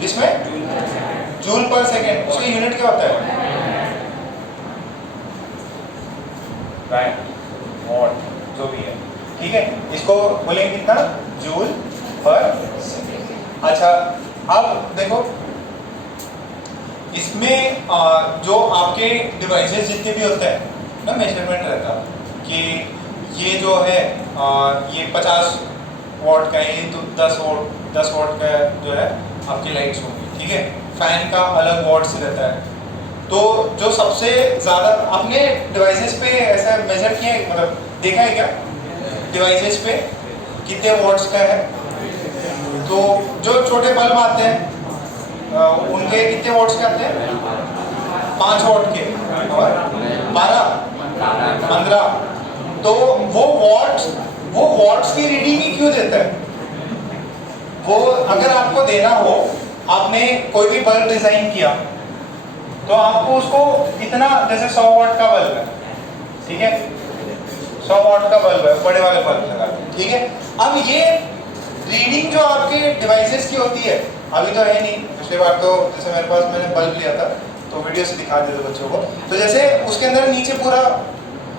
किसमें, जूल पर सेकेंड। उसका यूनिट क्या होता है, राइट, वॉट, जो भी है, ठीक है। इसको बोलेंगे कितना, जूल पर सेकेंड। अच्छा अब देखो, इसमें जो आपके डिवाइसेस जितने भी होते हैं ना, मेजरमेंट रहता कि ये जो है ये 50 वॉट का है, तो 10 वॉट का जो है आपकी लाइट्स होंगी, ठीक है। फैन का अलग वॉट्स रहता है। तो जो सबसे ज़्यादा अपने डिवाइसेस पे ऐसा मेजर किया है, मतलब देखा है क्या डिवाइसेस पे कितने वॉट्स का है? तो जो छोटे बल्ब आते हैं उनके कितने वॉट्स के आते हैं, 5 वॉट के, और 12 15। तो वो वॉट्स की रीडिंग ही क्यों देता है? वो अगर आपको देना हो, आपने कोई भी बल्ब डिजाइन किया तो आपको उसको इतना, जैसे 100 वॉट का बल्ब है, ठीक है, 100 वॉट का बल्ब है, बड़े वाले बल्ब लगा, ठीक है। अब ये रीडिंग जो आपके डिवाइसेस की होती है, अभी तो है नहीं, पिछली बार तो जैसे मेरे पास मैंने बल्ब लिया था तो वीडियो से दिखा देते बच्चों को, तो जैसे उसके अंदर नीचे पूरा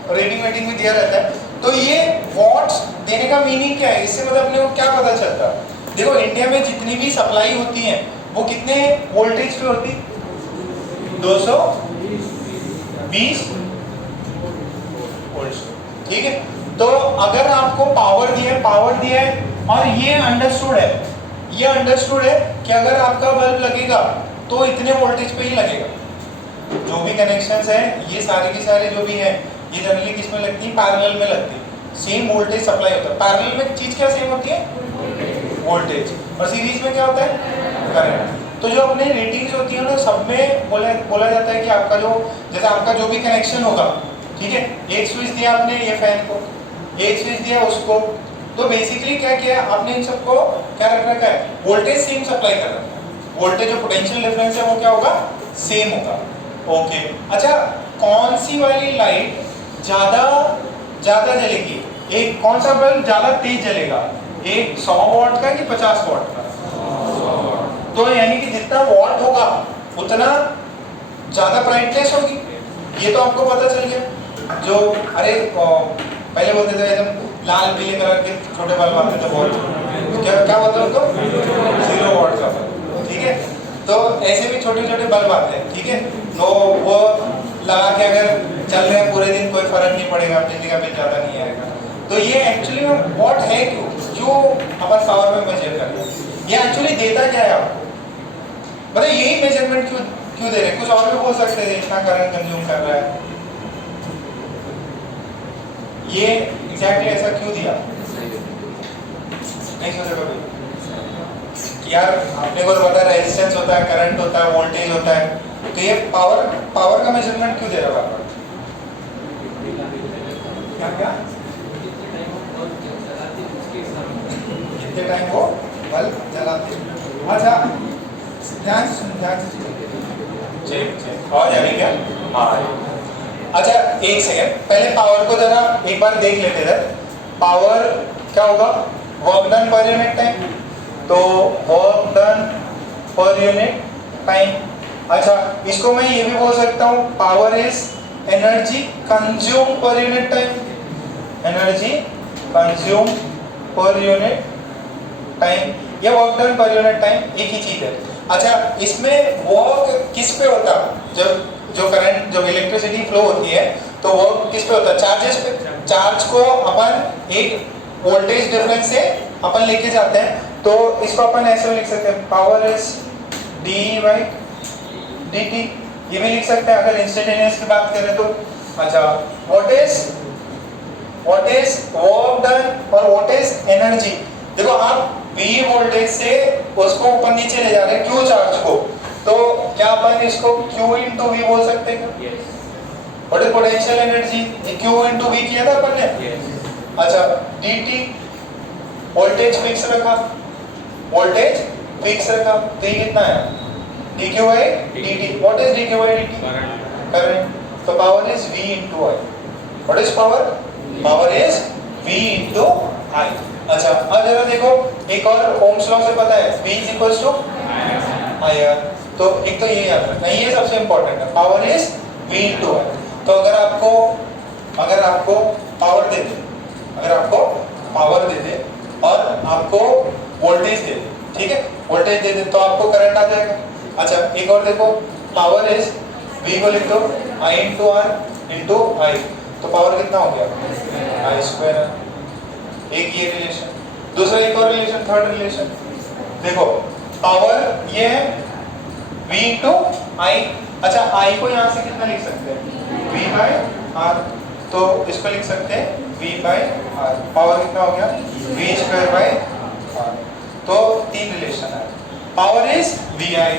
रेटिंग वेटिंग भी दिया रहता है। तो ये वॉट्स देने का मीनिंग क्या है, इससे मतलब अपने को क्या पता चलता है? देखो इंडिया में जितनी भी सप्लाई होती है वो कितने वोल्टेज पे होती, 220 वोल्ट, ठीक है। तो अगर आपको पावर दिया है और ये अंडरस्टूड है कि अगर आपका बल्ब लगेगा तो इतने वोल्टेज पे ही लगेगा। जो भी कनेक्शंस है ये सारे के सारे जो भी है, ये जनरली किस में लगती है, पैरेलल में लगती है, सेम वोल्टेज सप्लाई होता है। पैरेलल में चीज क्या सेम होती है, वोल्टेज, और सीरीज में क्या होता है, करंट। तो जो अपने रेटिंग्स होती है ना, सब में बोला जाता है कि आपका जो, जैसे आपका जो भी कनेक्शन होगा, ठीक है, एक स्विच दिया आपने ये फैन को, एक स्विच दिया उसको, तो बेसिकली क्या किया आपने, इन सबको क्या रख रखा है, वोल्टेज सेम सप्लाई कर रखा है। वोल्टेज जो पोटेंशियल डिफरेंस है वो क्या होगा, सेम होगा। ओके, अच्छा कौन सी वाली लाइट ज्यादा जलेगी, एक कौन सा बल्ब ज्यादा तेज जलेगा, एक 100 वॉट का कि 50 वॉट का? तो यानी कि जितना वॉट होगा उतना ज्यादा ब्राइटनेस होगी, ये तो आपको पता चल गया। जो अरे पहले बोलते थे एकदम लाल पीले कलर के छोटे बल्ब आते थे बहुत, तो क्या बोलते हैं उनको, 0 वॉट का बल्ब, ठीक है। तो ऐसे भी छोटे छोटे बल्ब आते हैं, ठीक है। तो वो लगा के अगर चल रहे हैं पूरे दिन कोई फर्क नहीं पड़ेगा, बिजली का बिल ज़्यादा नहीं आएगा। तो ये एक्चुअली में व्हाट है, क्यों अपन पावर में मेजर कर रहे हैं, ये एक्चुअली देता क्या है आपको, मतलब यही मेजरमेंट क्यों दे रहे हैं? कुछ और भी बोल सकते थे, इतना करंट कंज्यूम कर रहा है, ये एग्जैक्टली ऐसा क्यों दिया? नहीं सोचा कभी कि यार आपने को पता है रेजिस्टेंस होता है, करंट होता है, वोल्टेज होता है, तो ये पावर का मेजरमेंट क्यों दे रहा है? क्या क्या कितने टाइम वो बल्ब जलाते? अच्छा ध्यान से चेक और यानी क्या? हाँ। अच्छा एक सेकेंड, पहले पावर को जरा एक बार देख लेते हैं। पावर क्या होगा? Work done per unit time, तो work done per unit time. अच्छा इसको मैं ये भी बोल सकता हूँ, power is energy consume per unit time, energy consume per unit time या work done per unit time एक ही चीज है। अच्छा इसमें वर्क किस पे होता है? जब जो करंट, जब इलेक्ट्रिसिटी फ्लो होती है तो वर्क किस पे होता है? चार्जेस पे। चार्ज को अपन एक वोल्टेज डिफरेंस से अपन लेके जाते हैं, तो इसको अपन ऐसे भी लिख सकते हैं, power is D by D T, ये भी लिख सकते हैं अगर इंस्टेंटेनियस की बात करें तो। अच्छा व्हाट इज वर्क डन और व्हाट इज एनर्जी? देखो आप V वोल्टेज से उसको ऊपर नीचे ले जा रहे हैं Q चार्ज को, तो क्या अपन इसको Q इंटू V बोल सकते हैं? What is potential energy? ये Q इंटू V किया था अपन ने। अच्छा dt वोल्टेज फिक्स रखा, वोल्टेज फिक्स रखा, तो ये कितना है? dq by dt। What is dq by dt? Current. तो power is V into I। What is power? Power is V into I। अच्छा अब जरा देखो, एक और ओम्स लॉ से पता है V is equals to I। तो एक तो ये याद रखना, ये सबसे इंपॉर्टेंट है, power is V into I। तो अगर आपको पावर दे दे, पावर दे दे और आपको वोल्टेज दे दे, ठीक है, वोल्टेज दे दे तो आपको करंट आ जाएगा। अच्छा एक और देखो, पावर इज V को लिख दो I into R into I, तो पावर कितना हो गया? I square. एक ये रिलेशन, दूसरा एक और रिलेशन, थर्ड रिलेशन देखो, पावर ये है V इंटू I। अच्छा I को यहाँ से कितना लिख सकते हैं? V बाय R, तो इसको लिख सकते हैं V बाय R। पावर कितना हो गया? V square by R। तो तीन रिलेशन है, power is VI,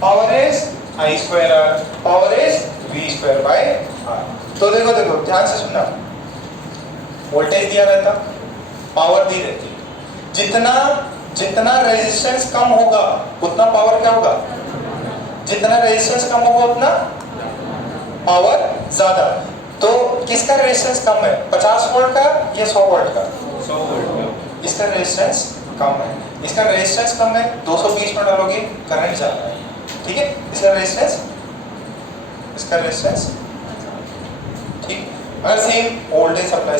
power is I square R, power is V square by R। तो देखो ध्यान से सुनना, वोल्टेज दिया रहता, पावर दी रहती, जितना रेजिस्टेंस कम होगा उतना पावर क्या होगा? जितना रेजिस्टेंस कम होगा उतना पावर ज्यादा। तो किसका रेजिस्टेंस कम है? 50 वोल्ट का या 100 वोल्ट का? 100 वोल्ट का। इसका रेजिस्टेंस कम है, इसका रेजिस्टेंस कम है, 220 में डालोगे करंट ज्यादा है, ठीक है। इसका रेजिस्टेंस ठीक। अगर same voltage supply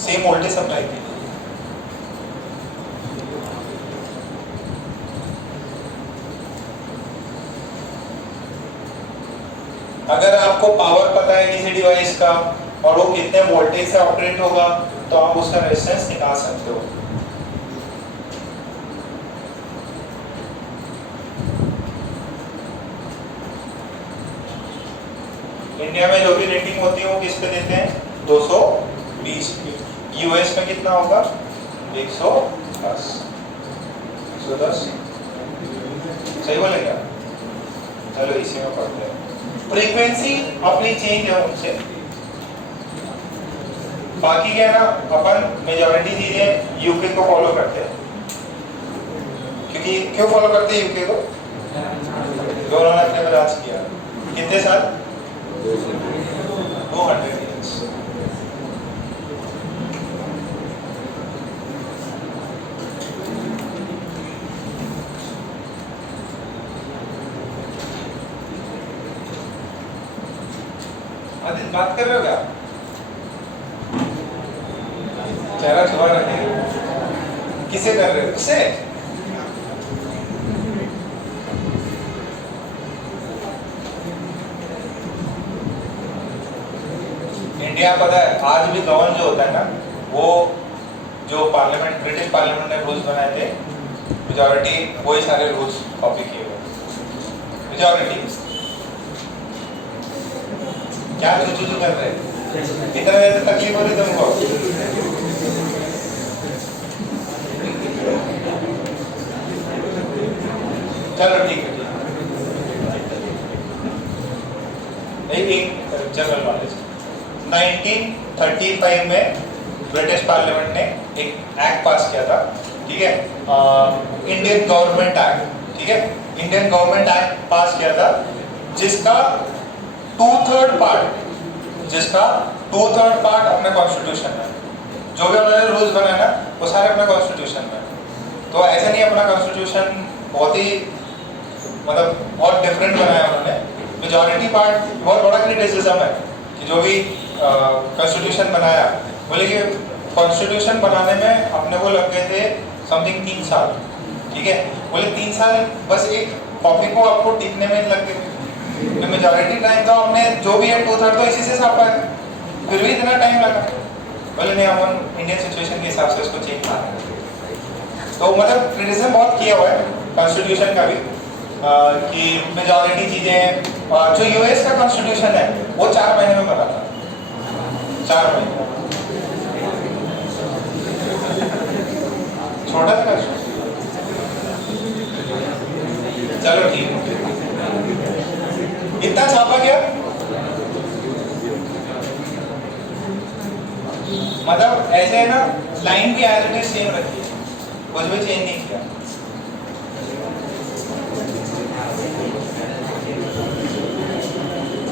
same voltage supply की, अगर आपको पावर पता है किसी डिवाइस का और वो कितने वोल्टेज से ऑपरेट होगा, तो आप उसका रेजिस्टेंस निकाल सकते हो। इंडिया में जो भी रेटिंग होती है वो किस पे देते हैं? 220। यूएस में कितना होगा? 110। 110 सही बोलेगा? चलो इसी में पढ़ते हैं। फ्रीक्वेंसी अपनी चेंज है उनसे, बाकी क्या है ना, अपन मेजॉरिटी चीजें यूके को फॉलो करते हैं। क्योंकि क्यों फॉलो करते हैं यूके को? दोनों ने अपने राज किया कितने साल? 200 years। आदित्य बात कर रहे हो क्या? चेहरा छुपा रखे, किसे कर रहे हो? उससे इंडिया पता है आज भी गवर्न जो होता है ना, वो जो पार्लियामेंट, ब्रिटिश पार्लियामेंट ने रूल्स बनाए थे, मेजॉरिटी वही सारे रूल्स कॉपी किए हुए। मेजॉरिटी क्या चूचू कर रहे हैं, इतना तकलीफ हो रही तुमको? चलो ठीक है, एक जनरल नॉलेज। 1935 में ब्रिटिश पार्लियामेंट ने एक एक्ट पास किया था, ठीक है, इंडियन गवर्नमेंट एक्ट, ठीक है, इंडियन गवर्नमेंट एक्ट पास किया था जिसका 2/3 पार्ट अपने कॉन्स्टिट्यूशन में, जो भी उन्होंने रूल्स बनाए ना वो सारे अपने कॉन्स्टिट्यूशन में। तो ऐसा नहीं अपना कॉन्स्टिट्यूशन बहुत ही मतलब बहुत डिफरेंट बनाया उन्होंने। मेजॉरिटी पार्ट बहुत बड़ा क्रिटिसिज्म है कि जो भी कॉन्स्टिट्यूशन बनाया, बोले कि कॉन्स्टिट्यूशन बनाने में अपने को लग गए थे समथिंग 3 साल, ठीक है, बोले 3 साल बस एक कॉपी को आपको टिकने में लग गए। तो मेजॉरिटी टाइम तो आपने जो भी है 2/3 तो इसी से छापा है, फिर भी इतना टाइम लगा। बोले नहीं, हम इंडियन सिचुएशन के हिसाब से उसको चेंज कर रहे हैं। तो मतलब क्रिटिसिज्म बहुत किया हुआ है कॉन्स्टिट्यूशन का भी, कि मेजॉरिटी चीजें, जो यूएस का कॉन्स्टिट्यूशन है वो 4 महीने में बना था, 4 महीने, छोटा था कॉन्स्टिट्यूशन। चलो ठीक है, इतना छापा गया, मतलब ऐसे है ना, लाइन भी एज इट इज सेम रखी है, कुछ भी चेंज नहीं किया।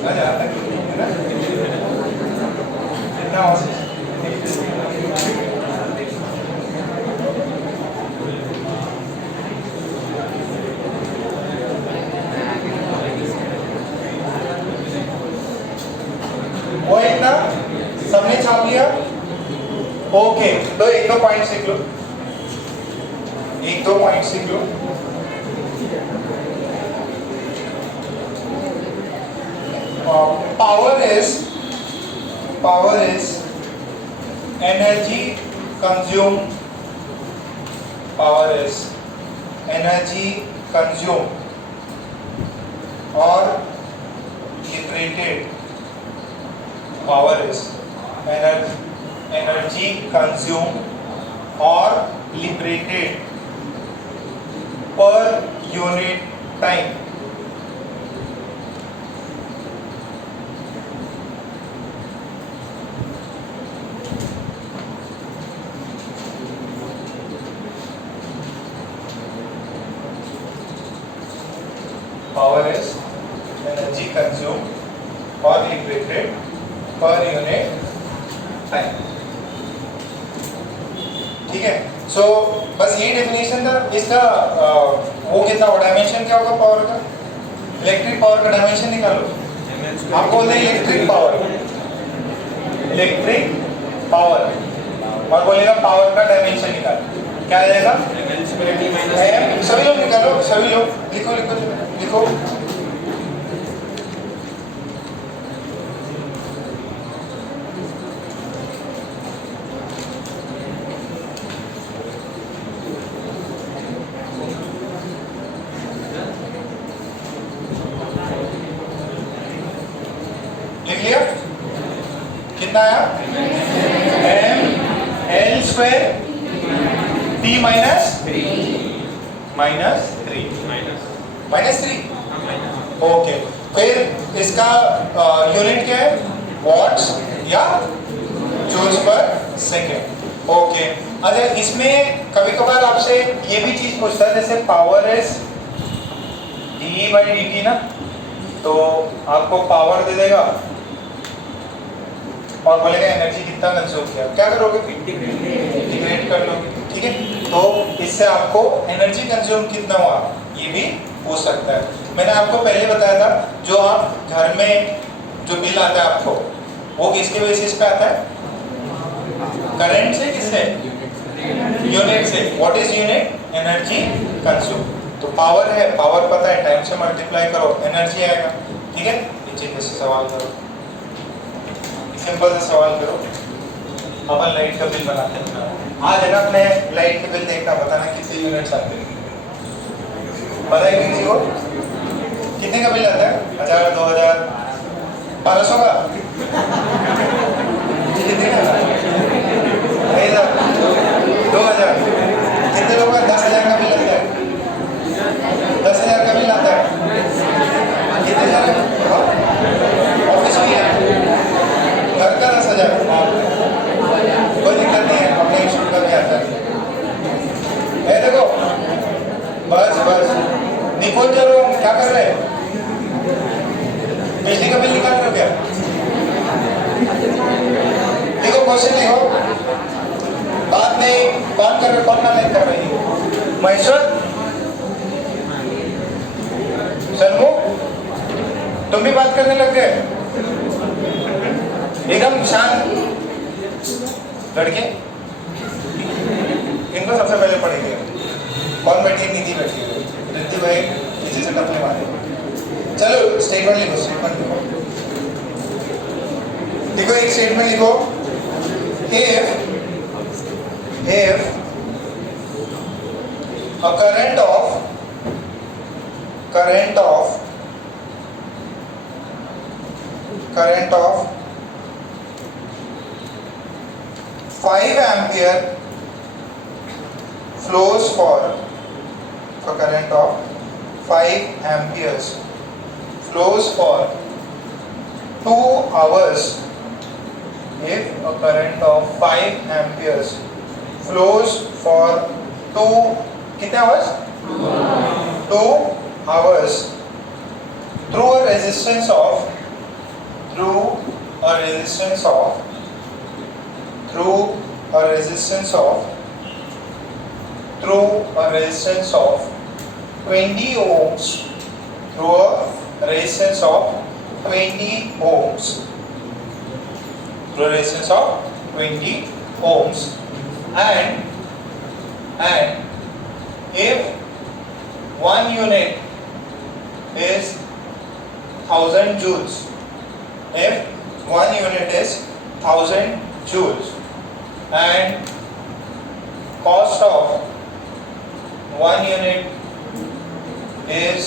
है ना, इतना वो इतना सबने छाप लिया। ओके, तो 1-2 पॉइंट सीख लो, 1-2 पॉइंट सीख लो। Power is energy consumed. Power is energy consumed or liberated. Power is energy consumed or liberated per unit time. Power is energy consumed or liberated per unit time, ठीक है। सो बस ये definition था इसका। वो कितना होगा, डायमेंशन क्या होगा पावर का, इलेक्ट्रिक पावर का डायमेंशन निकालो। आप बोलते हैं इलेक्ट्रिक पावर और बोलेगा पावर का डायमेंशन निकालो, क्या आ जाएगा? सभी लोग निकालो, सभी लोग लिखो लिखो लिखो। लिख लिया? कितना आया? ml² t minus 3। ओके, फिर इसका यूनिट क्या है? वॉट्स या जूल्स पर सेकेंड। ओके, अच्छा इसमें कभी कभार आपसे ये भी चीज पूछता है, जैसे पावर इज dE/dt ना, तो आपको पावर दे देगा और बोलेगा एनर्जी कितना कंज्यूम किया, क्या करोगे? इंटीग्रेट कर लोगे, ठीक है। तो इससे आपको एनर्जी कंज्यूम कितना हुआ ये भी पूछ सकता है। मैंने आपको पहले बताया था, जो आप घर में जो बिल आता है आपको, वो किसके बेसिस पे आता है? करंट से, किससे? यूनिट से। What is unit? Energy consume. तो पावर है, पावर पता है, टाइम से मल्टीप्लाई करो, एनर्जी आएगा, ठीक है। नीचे जैसे सवाल करो, सिंपल सा सवाल करो, अपन लाइट का बिल बनाते हैं। आज है ना अपने लाइट के बिल देखना, बताना कितने यूनिट्स आते हैं। पता है किसी को कितने का बिल आता है? 1000, 2000, 1500 का? कितने का? 2000, 2000? कितने लोगों का 10,000 का बिल आता है? 10,000 का बिल आता है? कितने हजार? ऑफिस भी है, घर का 10,000, कोई दिक्कत नहीं है, अपने इंस्टीट्यूट का भी आता है। देखो बस बस निकोल चलो, क्या कर रहे हैं? बिजली का बिल निकाल रहे हो क्या? देखो क्वेश्चन लिखो, बाद में कौन कर रहे, कौन मैनेज कर रही है? महेश्वर, सलमू, तुम भी बात करने लग गए एकदम शांत। लड़के इनको सबसे पहले पढ़ेंगे। कौन बैठी? निधि बैठी है, निधि भाई पीछे से टपने मारे। चलो स्टेटमेंट लिखो, स्टेटमेंट लिखो। देखो एक स्टेटमेंट लिखो, if a current of 5 ampere flows for a current of 5 amperes flows for 2 hours. If a current of 5 amperes flows for 2 कितने hours? 2 hours through a resistance of 20 ohms, through a resistance of 20 ohms, through a resistance of 20 ohms, and if 1 unit is 1000 joules, if 1 unit is 1000 joules, and cost of 1 unit is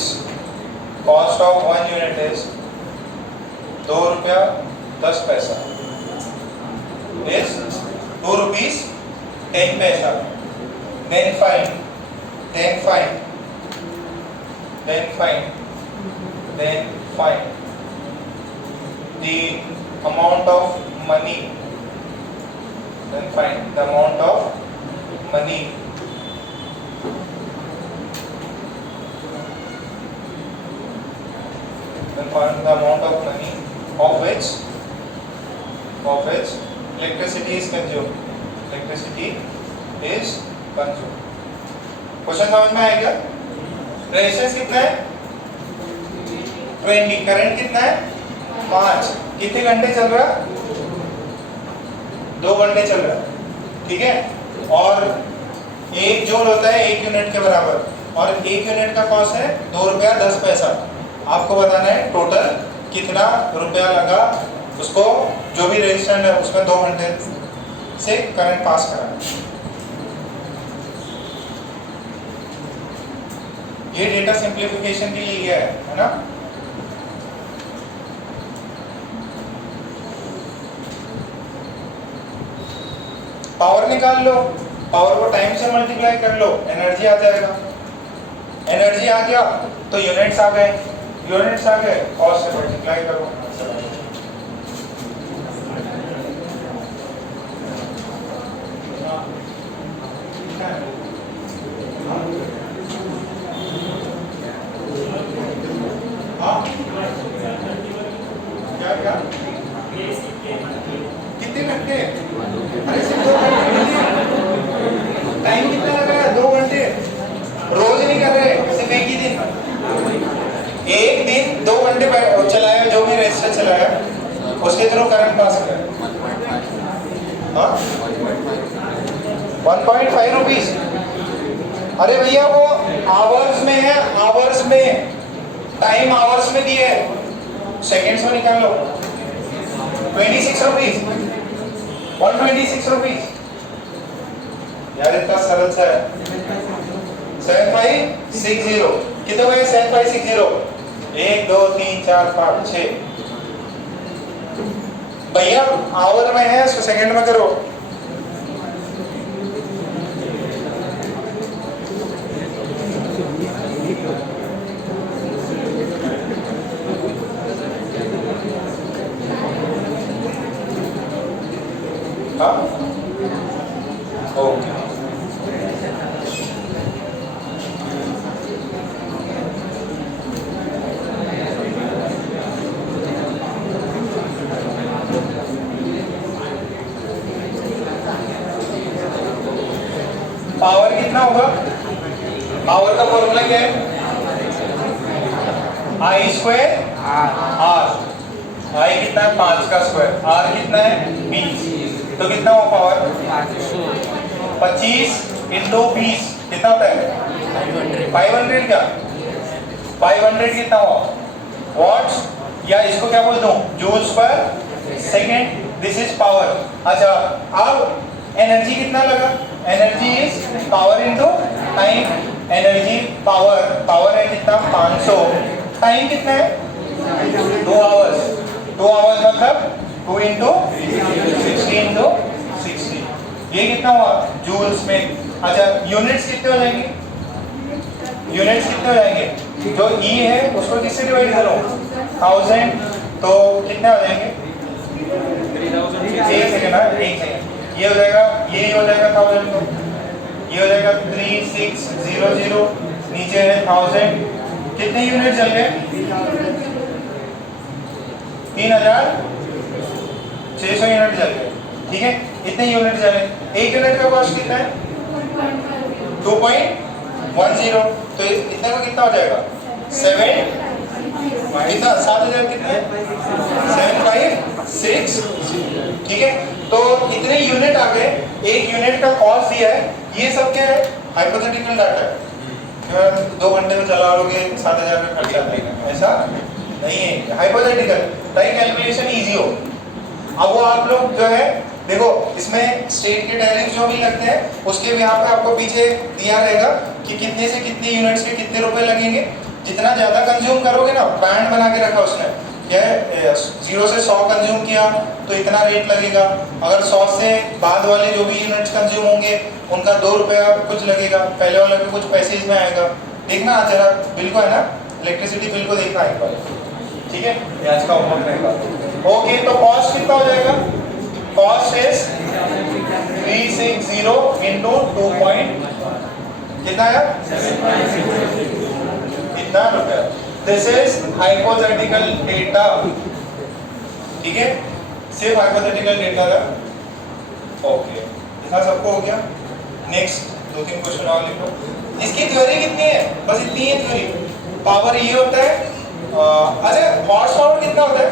2 रुपया 10 पैसा, is 2 rupees 10 पैसा, then find the amount of money, of which electricity is consumed. Question समझ में आया क्या? Resistance कितना है? 20, current कितना है? 5, कितने घंटे चल रहा? 2 घंटे चल रहा, ठीक है। और 1 जूल होता है 1 यूनिट के बराबर, और 1 यूनिट का कॉस्ट है 2 रुपया 10 पैसा। आपको बताना है टोटल कितना रुपया लगा उसको, जो भी रेजिस्टेंस है उसमें 2 घंटे से करंट पास करा। ये डेटा सिंप्लीफिकेशन के लिए है ना। पावर निकाल लो, पावर को टाइम से मल्टीप्लाई कर लो, एनर्जी आ जाएगा। एनर्जी आ गया तो यूनिट्स आ गए, कॉस्ट से मल्टीप्लाई करो। क्या कितने घंटे? अरे सिर्फ 2 घंटे, टाइम कितना लग रहा है? 2 घंटे। रोज नहीं कर रहे, सिर्फ एक ही दिन, 2 घंटे चलाया, जो भी रेजिस्टर चलाया उसके थ्रू करंट पास कर। 1.5 रुपीज। अरे भैया वो आवर्स में है, आवर्स में, टाइम आवर्स में दिए है, सेकेंड्स में निकाल लो। 26 रुपीज, 126 रुपीज। यार इतना सरल सा है। 7560 कितने हुए? 7560 1 2 3 4 5 6। भैया आवर में है, इसको सेकंड में करो। हाँ ओके। पावर कितना होगा? पावर का फॉर्मूला क्या है? आई स्क्वायर आर। आई कितना है? 5 का स्क्वायर। आर कितना है? 20। तो कितना हुआ पावर? 25 इंटू 20 कितना होता है? 500 क्या? 500 कितना हुआ? वॉट्स, या इसको क्या बोलता हूँ? Joules per second. This is power. अच्छा, अब एनर्जी कितना लगा? Energy is power into time. Energy power, power है कितना? 500। टाइम कितना है? 2 आवर्स। 2 आवर्स मतलब 2 इंटू 60 इंटू 60। ये कितना हुआ? जूल्स में। अच्छा, यूनिट्स कितने हो जाएंगे? यूनिट्स कितने हो जाएंगे? जो ई है उसको किससे डिवाइड करो? 1000। तो कितने हो जाएंगे? 1 सेकेंड है, 1 सेकेंड। ये हो जाएगा, ये हो जाएगा 1000। तो ये हो जाएगा 3600। नीचे है 1000। कितने यूनिट चल गए? 3600 यूनिट चल गए। ठीक है, इतने यूनिट चले। एक यूनिट का कॉस्ट कितना है? 2.10। तो इतने में कितना हो जाएगा? 7 कितना? 7000 कितना है? 7560। ठीक है, तो इतने यूनिट आ गए। एक यूनिट का कॉस्ट दिया है। ये सब क्या है? हाइपोथेटिकल डाटा है। 2 घंटे में चला लोगे 7000 का खर्चा आएगा, ऐसा नहीं है। हाइपोथेटिकल ताकि कैलकुलेशन इजी हो। अब वो आप लोग जो है देखो, इसमें स्टेट के टैरिफ जो भी लगते हैं उसके भी यहाँ पे आपको पीछे दिया रहेगा कि कितने से कितने यूनिट्स के कितने रुपए लगेंगे। जितना ज्यादा कंज्यूम करोगे ना, बैंड बना के रखा उसने, क्या है, 0 से 100 कंज्यूम किया तो इतना रेट लगेगा। अगर 100 से बाद वाले जो भी यूनिट्स कंज्यूम होंगे उनका 2 रुपया कुछ लगेगा। पहले वाले में कुछ पैसे इसमें आएगा। देखना जरा बिल को, है ना, इलेक्ट्रिसिटी बिल को देखना एक बार। ठीक है, ये आज का होमवर्क रहेगा। ओके, तो कॉस्ट कितना हो जाएगा? कॉस्ट इज 360 इंटू 2 कितना है? कितना रुपया? This is hypothetical data. ठीक है, सिर्फ हाइपोथेटिकल डेटा का। ओके, इतना सबको हो गया। नेक्स्ट 2-3 क्वेश्चन और लिखो। इसकी थ्योरी कितनी है? बस इतनी है थ्योरी। पावर ये होता है। अच्छा, हॉर्स पावर कितना होता है?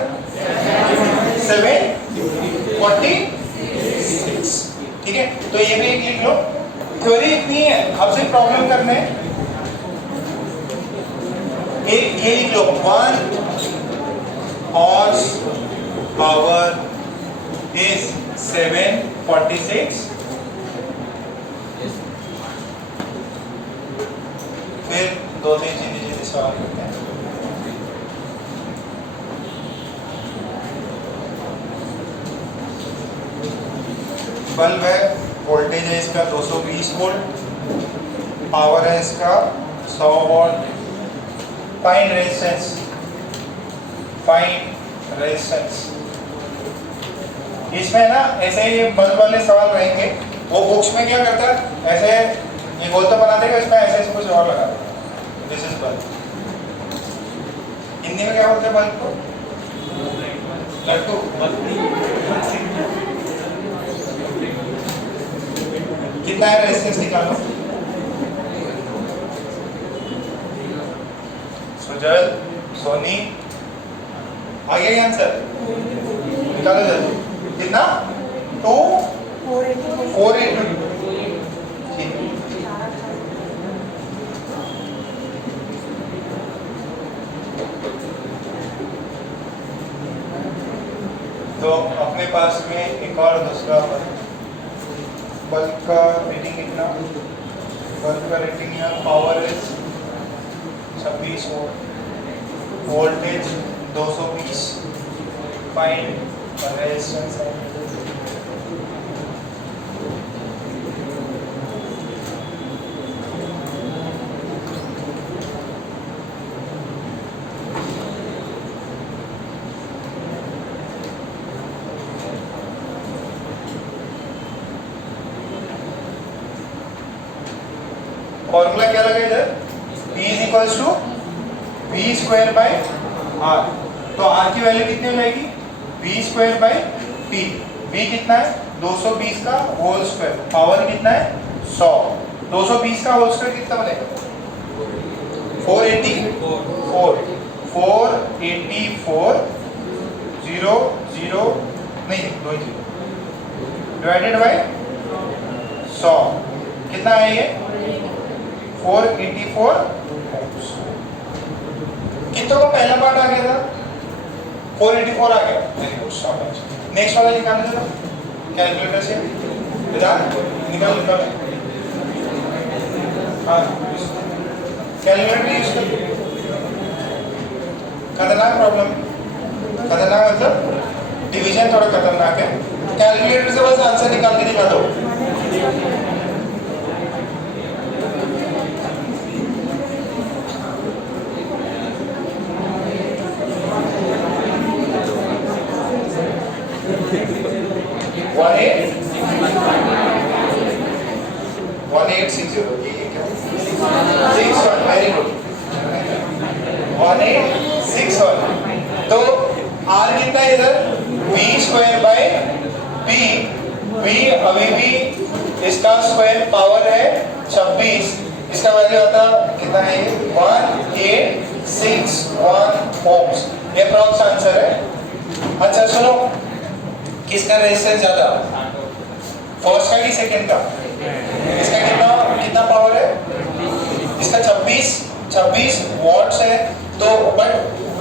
746। ठीक है, तो ये भी एक लिख लो। थ्योरी इतनी है। अब सिर्फ प्रॉब्लम करने हैं। एक ये लिख लो, 1 हॉर्स पावर इज 746। फिर 2-3 सीधी सवाल करते हैं। बल्ब है, वोल्टेज है इसका 220 वोल्ट, पावर है इसका 100 what. Find resistance, find resistance. इसमें ना ऐसे ये बल्ब वाले सवाल रहेंगे। वो बुक्स में क्या करता है, ऐसे ये गोल तो बना देगा, इसमें ऐसे कुछ और लगा देगा। This is bulb. हिंदी में क्या बोलते हैं बल्ब को? लट्टू। कितना है रेजिस्टेंस निकालो। सुजल, सोनी, आ गया ये आंसर? निकालो जल्दी। कितना? 2 4 ठीक है। तो अपने पास में एक और दूसरा बल्ब का रेटिंग कितना, बल्ब का रेटिंग है power is 26 volt, voltage 220, find resistance है। फॉर्मूला क्या लगा इधर, P is equals to V square by R। तो R की वैल्यू कितनी हो जाएगी, V square by P। V कितना है 220 का होल स्क्वायर, पावर कितना है 100, 220 का होल स्क्वायर कितना बनेगा 484, 484 0 0 नहीं 2 डिवाइडेड बाय 100 कितना है ये 484 कितनों का पहला पार्ट आ गया था 484 आ गया। वेरी गुड शाबाश। नेक्स्ट वाला निकालने जरा कैलकुलेटर से विधान निकाल। हाँ कैलकुलेटर यूज कर, खतरनाक प्रॉब्लम, खतरनाक मतलब डिवीजन थोड़ा खतरनाक है। कैलकुलेटर से बस आंसर निकाल के दिखा दो। 1860 ये क्या 61, वेरी गुड 1861। तो R कितना है इधर V square by P, V अभी भी इसका स्क्वायर पावर है 26, इसका वैल्यू आता कितना है 1861 ओम्स, ये अप्रॉक्स आंसर है। अच्छा सुनो, किसका रेजिस्टेंस ज्यादा, फर्स्ट का कि सेकंड का, इसका कितना कितना पावर है, इसका 26 वॉट्स है, तो बट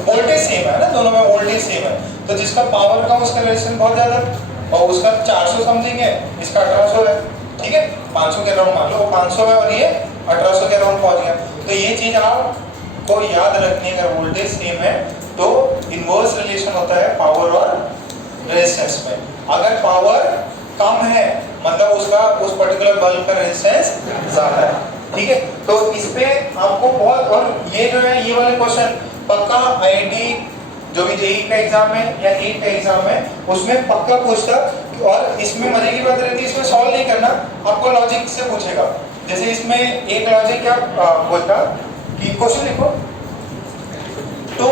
वोल्टेज सेम है ना, दोनों में वोल्टेज सेम है, तो जिसका पावर कम उसका रेजिस्टेंस बहुत ज्यादा, और उसका 400 समथिंग है, इसका 1800 है, ठीक है 500 के अराउंड मान लो, वो 500 है और ये 1800 के अराउंड पहुंच गया। तो ये चीज आपको याद रखनी है, अगर वोल्टेज सेम है तो इनवर्स रिलेशन होता है पावर और रेजिस्टेंस में। अगर पावर कम है मतलब उसका उस पर्टिकुलर बल्ब का रेजिस्टेंस ज्यादा है, ठीक है। तो इस पे आपको बहुत, और ये जो है ये वाले क्वेश्चन पक्का आईआईटी जो भी जेईई का एग्जाम है या नीट का एग्जाम है उसमें पक्का पूछता, और इसमें मजे की बात रहती है इसमें सॉल्व नहीं करना, आपको लॉजिक से पूछेगा। जैसे इसमें एक लॉजिक क्या बोलता कि क्वेश्चन लिखो, to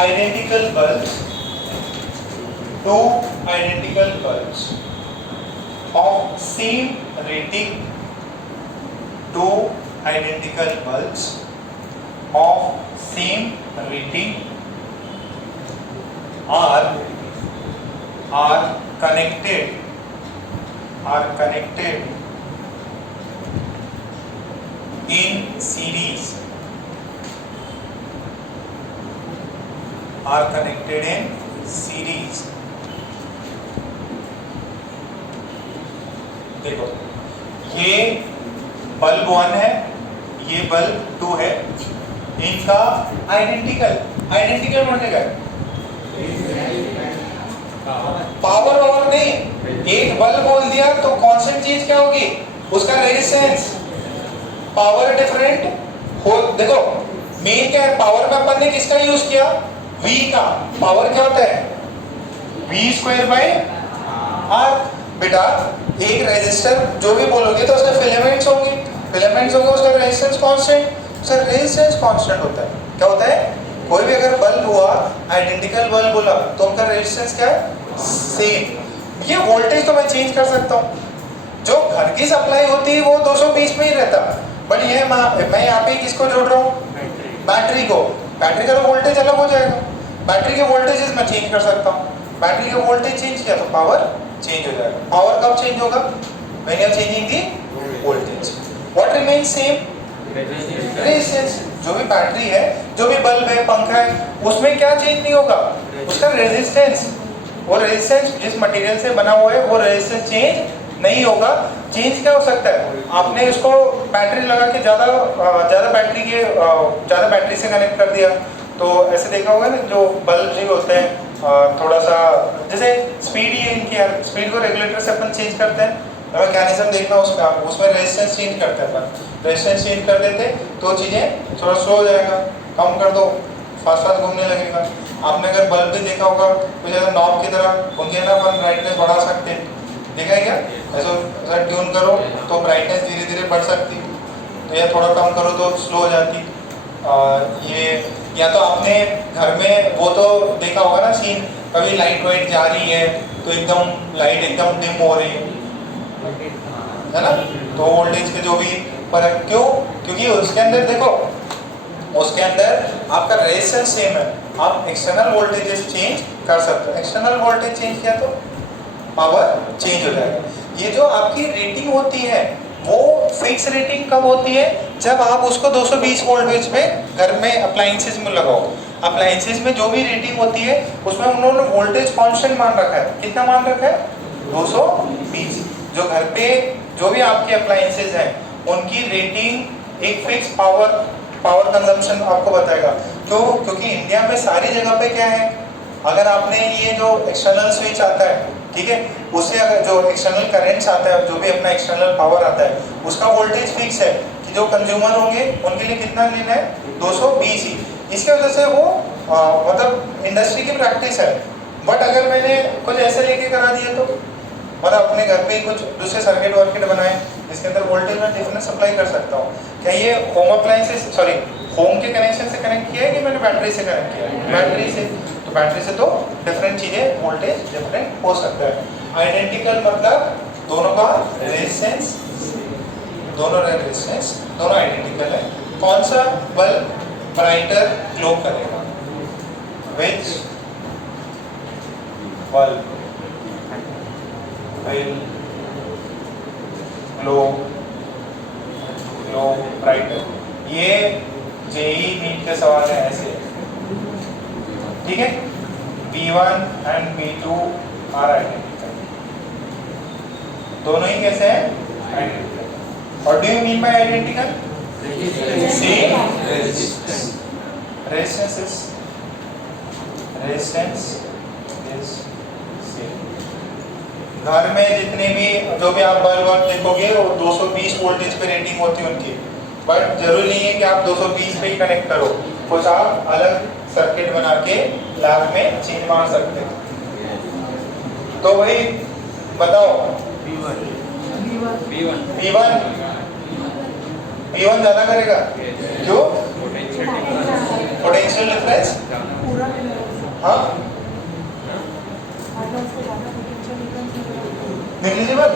identical bulbs of same rating, two identical bulbs of same rating are connected in series, are connected in series। देखो ये बल्ब 1 है, ये बल्ब 2 है, इनका आइडेंटिकल मतलब पावर और नहीं, एक बल्ब बोल दिया तो कांस्टेंट चीज क्या होगी उसका रेजिस्टेंस, पावर डिफरेंट हो। देखो मेन क्या है, पावर में अपन ने किसका यूज किया V का, पावर क्या होता है V स्क्वायर बाय R। बेटा एक रेजिस्टर जो भी बोलोगे तो उसके फिलामेंट्स होंगे उसका रेजिस्टेंस कांस्टेंट, उसका रेजिस्टेंस कांस्टेंट होता है। क्या होता है, कोई भी अगर बल्ब हुआ आइडेंटिकल बल्ब बोला तो उनका रेजिस्टेंस क्या है सेम। ये वोल्टेज तो मैं चेंज कर सकता हूँ, जो घर की सप्लाई होती है वो 220 में ही रहता, बट ये मैं यहाँ पे किसको जोड़ रहा हूँ, बैटरी को, बैटरी का तो वोल्टेज अलग हो जाएगा, बैटरी के वोल्टेजेस मैं चेंज कर सकता हूँ, बैटरी का वोल्टेज चेंज किया तो पावर चेंज हो जाएगा। पावर कब चेंज होगा, when you are changing the voltage. What remains same, resistance. जो भी बैटरी है, जो भी बल्ब है, पंखा है, उसमें क्या चेंज नहीं होगा, उसका रेजिस्टेंस। वो रेजिस्टेंस जिस मटेरियल से बना हुआ है वो रेजिस्टेंस चेंज नहीं होगा। चेंज क्या हो सकता है, आपने इसको बैटरी लगा के ज़्यादा बैटरी से कनेक्ट कर दिया, तो ऐसे देखा होगा ना जो बल्ब जो होते हैं थोड़ा सा जैसे स्पीड ही है इनकी, स्पीड को रेगुलेटर से अपन चेंज करते हैं, मैकेनिज्म देखना उसमें रेजिस्टेंस चेंज करते हैं अपन, रेजिस्टेंस चेंज कर देते तो चीज़ें थोड़ा स्लो हो जाएगा, कम कर दो फास्ट घूमने लगेगा। आपने अगर बल्ब भी देखा होगा तो ज़्यादा नॉब की तरह उनके ना अपन ब्राइटनेस बढ़ा सकते हैं, देखा है क्या, ऐसा ट्यून करो तो ब्राइटनेस धीरे धीरे बढ़ सकती, तो या थोड़ा कम करो तो स्लो हो जाती। ये या तो आपने घर में वो तो देखा होगा ना सीन, कभी लाइट वाइट जा रही है तो एकदम लाइट एकदम डिम हो रही है ना, तो वोल्टेज के जो भी फर्क, क्यों, क्योंकि उसके अंदर देखो, उसके अंदर आपका रेजिस्टेंस सेम है, आप एक्सटर्नल वोल्टेजेस चेंज कर सकते हो, एक्सटर्नल वोल्टेज चेंज किया तो पावर चेंज हो जाएगा। ये जो आपकी रेटिंग होती है वो फिक्स रेटिंग कब होती है, जब आप उसको 220 वोल्टेज में घर में अप्लायंसेस में लगाओ। अप्लायंसेस में जो भी रेटिंग होती है उसमें उन्होंने वोल्टेज कांस्टेंट मान रखा है, कितना मान रखा है 220। जो घर पे जो भी आपके अप्लायंसेस हैं उनकी रेटिंग एक फिक्स पावर कंजम्पशन आपको बताएगा। क्यों, क्योंकि इंडिया में सारी जगह पे क्या है, अगर आपने ये जो एक्सटर्नल स्विच आता है, ठीक है, उससे अगर जो एक्सटर्नल करंट्स आता है, जो भी अपना एक्सटर्नल पावर आता है, उसका वोल्टेज फिक्स है कि जो कंज्यूमर होंगे उनके लिए कितना लेना है 220 ही। इसके वजह से वो मतलब इंडस्ट्री की प्रैक्टिस है। बट अगर मैंने कुछ ऐसे लेके करा दिया तो मतलब अपने घर पे ही कुछ दूसरे सर्किट वर्किट बनाए जिसके अंदर वोल्टेज में डिफरेंस सप्लाई कर सकता हूँ, क्या ये होम अप्लायंसेस होम के कनेक्शन से कनेक्ट किया है कि मैंने बैटरी से कनेक्ट किया है, बैटरी से, तो बैटरी से तो डिफरेंट चीज़ें वोल्टेज डिफरेंट हो सकता है। आइडेंटिकल मतलब दोनों का रेजिस्टेंस, दोनों आइडेंटिकल है। कौन सा बल्ब ब्राइटर ग्लो करेगा, विच बल्ब will glow brighter। ये जेई नीट के सवाल है ऐसे, ठीक है। B1 and B2 are identical, दोनों ही कैसे हैं आइडेंटिकल। और do you mean by identical, same resistance is same. घर में जितने भी जो भी आप बल्ब देखोगे वो 220 वोल्टेज पे रेटिंग होती है उनकी, बट जरूरी नहीं है कि आप 220 पे ही कनेक्ट करो, कुछ आप अलग सर्किट बना के लैब में चेंज मार सकते हैं। तो वही बताओ B1 ज्यादा करेगा, क्यों, पोटेंशियल डिफरेंस, हाँ नेग्लिजिबल,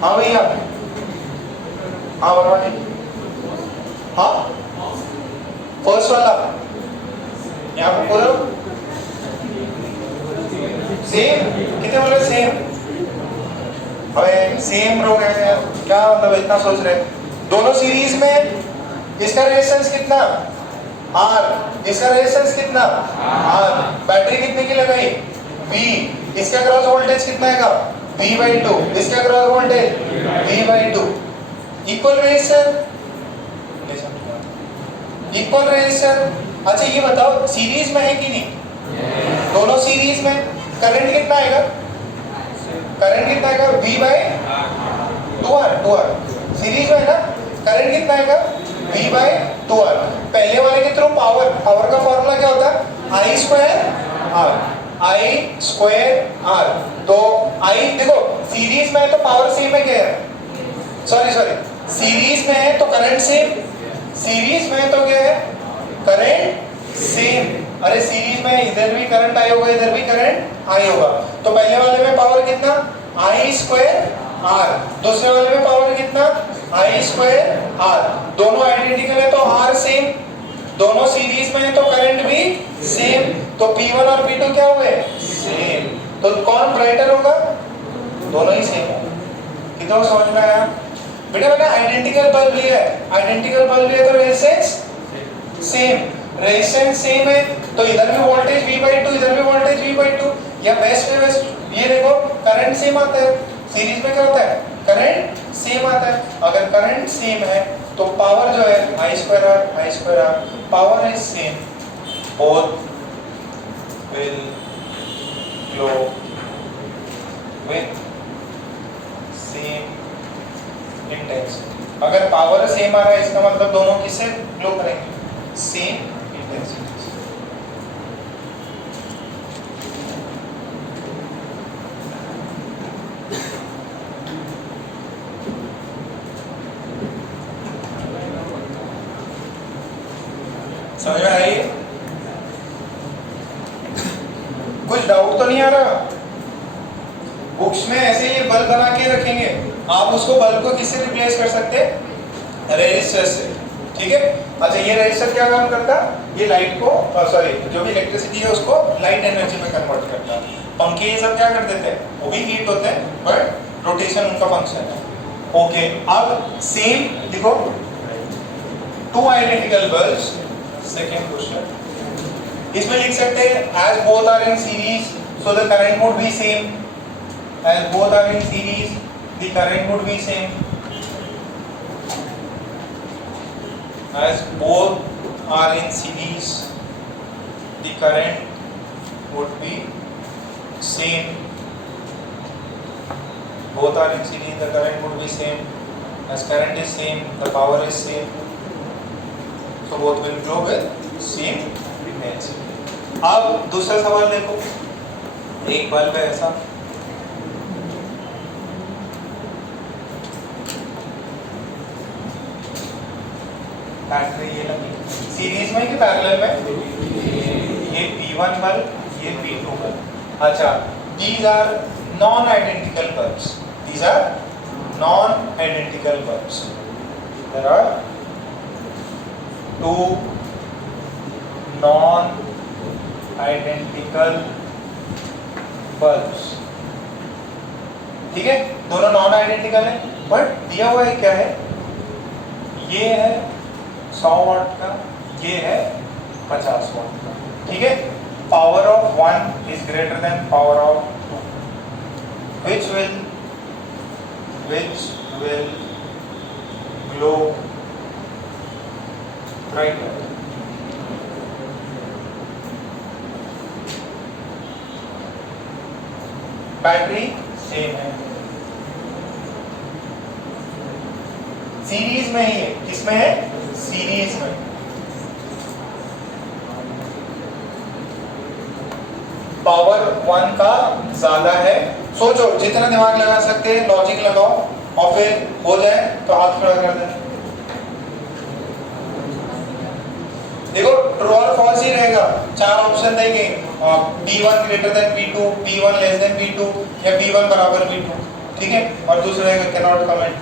हाँ भैया, हाँ भरवानी, हाँ फर्स्ट वाला यहाँ पर बोलो सेम, कितने बोले सेम, अबे सेम रो गए यार, क्या मतलब इतना सोच रहे, दोनों सीरीज में इसका रेजिस्टेंस कितना R, इसका रेजिस्टेंस कितना R, बैटरी कितने की लगाई V, इसका क्रॉस वोल्टेज कितना है V/2, इसका cross voltage V/2, equal resistor. अच्छा ये बताओ सीरीज में है कि नहीं, दोनों सीरीज में, करंट कितना आएगा, V/2R, सीरीज में है ना, करंट कितना आएगा V/2R। पहले वाले के थ्रू पावर का फॉर्मूला क्या होता है I²R, तो I देखो सीरीज में है तो पावर सेम है क्या, सॉरी सीरीज में है तो करंट सेम, सीरीज में है तो क्या है करंट सेम। अरे सीरीज में इधर भी करंट आया होगा, इधर भी करंट आया होगा, तो पहले वाले में पावर कितना I²R, दूसरे वाले में पावर कितना I²R, दोनों आइडेंटिकल है तो R सेम, दोनों सीरीज में है तो करंट भी सेम, तो P1 और P2 क्या हुए सेम, तो कौन ब्राइटर होगा, दोनों ही सेम होंगे। कितना समझ में आया बेटा, मैंने आइडेंटिकल बल्ब लिया है तो रेजिस्टेंस सेम है, तो इधर भी वोल्टेज V/2, इधर भी वोल्टेज V/2, या वेस्ट में वेस्ट, ये देखो करंट सेम आता है। सीरीज में क्या होता है, करंट सेम आता है। अगर करंट सेम है तो पावर जो है I²R, power is same, both will flow with same intensity. अगर पावर सेम आ रहा है इसका मतलब दोनों किससे फ्लो करेंगे, सेम इंटेंसिटी। समझ में आई? कुछ डाउट तो नहीं आ रहा? बुक्स में ऐसे ये बल्ब बना के रखेंगे, आप उसको बल्ब को किससे रिप्लेस कर सकते हैं, रेजिस्टर से, ठीक है। अच्छा ये रेजिस्टर क्या काम करता है, ये लाइट को सॉरी जो भी इलेक्ट्रिसिटी है उसको लाइट एनर्जी में कन्वर्ट करता है। पंखे ये सब क्या कर देते हैं, वो भी हीट होते हैं बट रोटेशन उनका फंक्शन है। ओके, अब सेम देखो, two identical bulbs, second question इसमें लिख सकते हैं as both are in series so the current would be same, as both are in series the current would be same, as both are in series the current would be same, both are in series the current would be same, as current is same the power is same, so both will flow with same intensity. अब दूसरा सवाल देखो, एक bulb है ऐसा, battery ये लगी series में कि पैरेलल में, ये P1 बल्ब, ये P2 बल्ब। अच्छा, these are non-identical bulbs, these are non-identical bulbs, there are two non-identical bulbs, ठीक है, दोनों नॉन आइडेंटिकल है, बट दिया हुआ है क्या है, ये है 100 वाट का, ये है 50 वाट का, ठीक है। Power of one is greater than power of two, which will glow brighter? Battery same है, सीरीज में ही है, किसमें है, सीरीज में। पावर वन का ज्यादा है, सोचो जितना दिमाग लगा सकते हैं लॉजिक लगाओ और फिर हो जाए तो हाथ खड़ा कर देना। देखो ट्रू और फॉल्स ही रहेगा, चार ऑप्शन देंगे, P1 greater than P2, P1 less than P2 या P1 बराबर P2, ठीक है। और दूसरा रहेगा कैन नॉट कमेंट।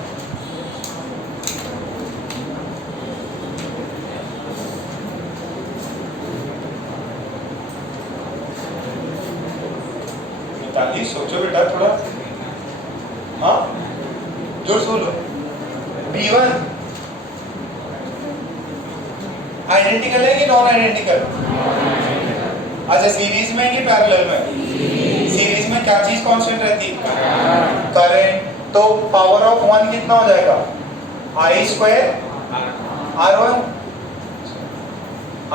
सोचो बेटा थोड़ा, हाँ जोर सुनो। P1 आइडेंटिकल है कि नॉन आइडेंटिकल? अच्छा सीरीज में कि पैरेलल में? सीरीज में क्या चीज कांस्टेंट रहती है? करंट। तो पावर ऑफ वन कितना हो जाएगा, I square R1,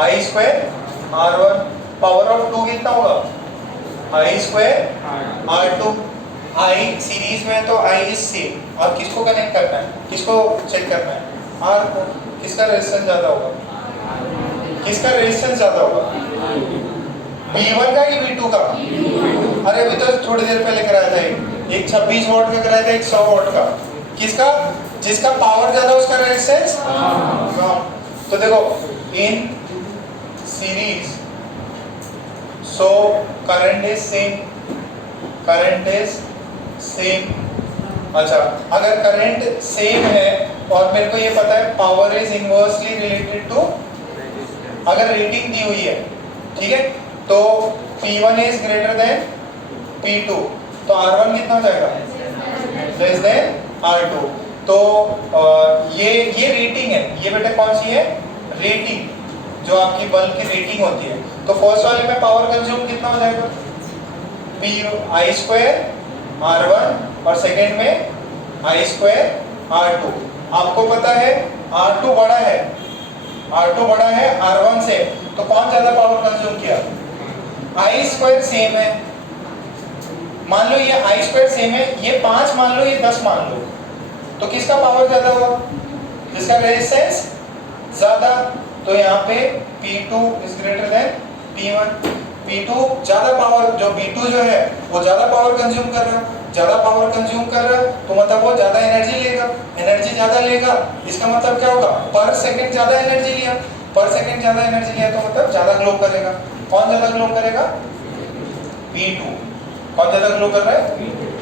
I square R1। Power of two कितना होगा, I square R2। I series में तो I इज सेम, और किसको कनेक्ट करना है, किसको चेक करना है, R को। किसका रेजिस्टेंस ज्यादा होगा, किसका रेजिस्टेंस ज्यादा होगा, V1 का कि V2 का? अरे अभी तो थोड़ी देर पहले कराया था, एक 26 वोल्ट का कराया था, एक 100 वोल्ट का। किसका, जिसका पावर ज्यादा उसका रेजिस्टेंस। तो देखो in series so current is same, current is same. अच्छा अगर करंट सेम है और मेरे को ये पता है power is inversely related to, अगर रेटिंग दी हुई है, ठीक है, तो P1 is greater then P2, तो R1 कितना हो जाएगा, लेस देन R2। तो ये रेटिंग है, ये बेटा कौन सी है, रेटिंग, जो आपकी बल्ब की रेटिंग होती है। तो फर्स्ट वाले में पावर कंज्यूम कितना हो जाएगा, पी आई स्क्वायर R1 और सेकेंड में आई स्क्वायर R2। आपको पता है R2 बड़ा है, R2 बड़ा है R1 से, तो कौन ज्यादा पावर कंज्यूम किया, आई स्क्वायर सेम है। मान लो ये आई स्क्वायर सेम है, ये 5 मान लो, ये 10 मान लो, तो किसका पावर ज्यादा हुआ, जिसका रेजिस्टेंस ज्यादा। तो यहाँ पे P2 is greater then P1। P2 ज्यादा पावर, जो B2 जो है वो ज्यादा पावर कंज्यूम कर रहा है, ज्यादा पावर कंज्यूम कर रहा है तो मतलब वो ज्यादा एनर्जी लेगा, एनर्जी ज्यादा लेगा, इसका मतलब क्या होगा, पर सेकंड ज्यादा एनर्जी लिया, पर सेकंड ज्यादा एनर्जी लिया तो मतलब ज्यादा ग्लो करेगा। कौन ज्यादा ग्लो करेगा, P2। कौन ज्यादा ग्लो कर रहा है,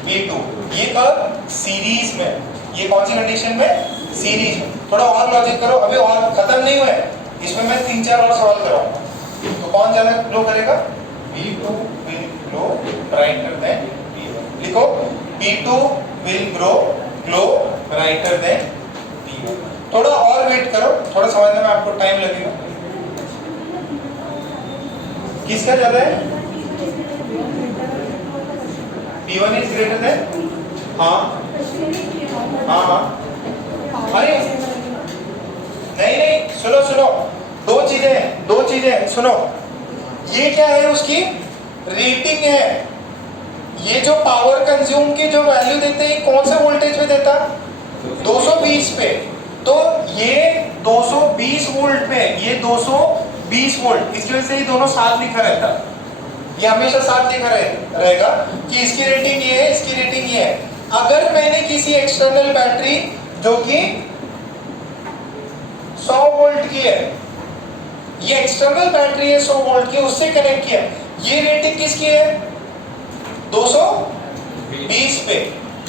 P2। ये कब, सीरीज में, ये कौन सी कंडीशन में, सीरीज में। थोड़ा और लॉजिक करो, अभी और खत्म नहीं हुआ है, इसमें मैं 3-4 और सवाल कराऊंगा। तो कौन ज्यादा ग्लो करेगा, P2 will glow brighter than P1। लिखो P2 will glow brighter than P1। थोड़ा और वेट करो, थोड़ा समझने में आपको टाइम लगेगा। किसका ज्यादा है, P1 is greater than, हाँ हाँ हाँ, अरे नहीं, सुनो, दो चीजें सुनो। ये क्या है, उसकी रेटिंग है। ये जो पावर कंज्यूम की जो वैल्यू देते हैं, कौन से वोल्टेज पे देता, 220 पे। तो ये 220 वोल्ट पे, ये 220 वोल्ट, इसकी वजह से ये दोनों साथ लिखा रहता, ये हमेशा साथ लिखा रहेगा कि इसकी रेटिंग ये है, इसकी रेटिंग ये है। अगर मैंने किसी एक्सटर्नल बैटरी जो कि 100 वोल्ट की है, ये एक्सटर्नल बैटरी है 100 वोल्ट की, उससे कनेक्ट किया, ये रेटिंग किसकी है, 220 पे।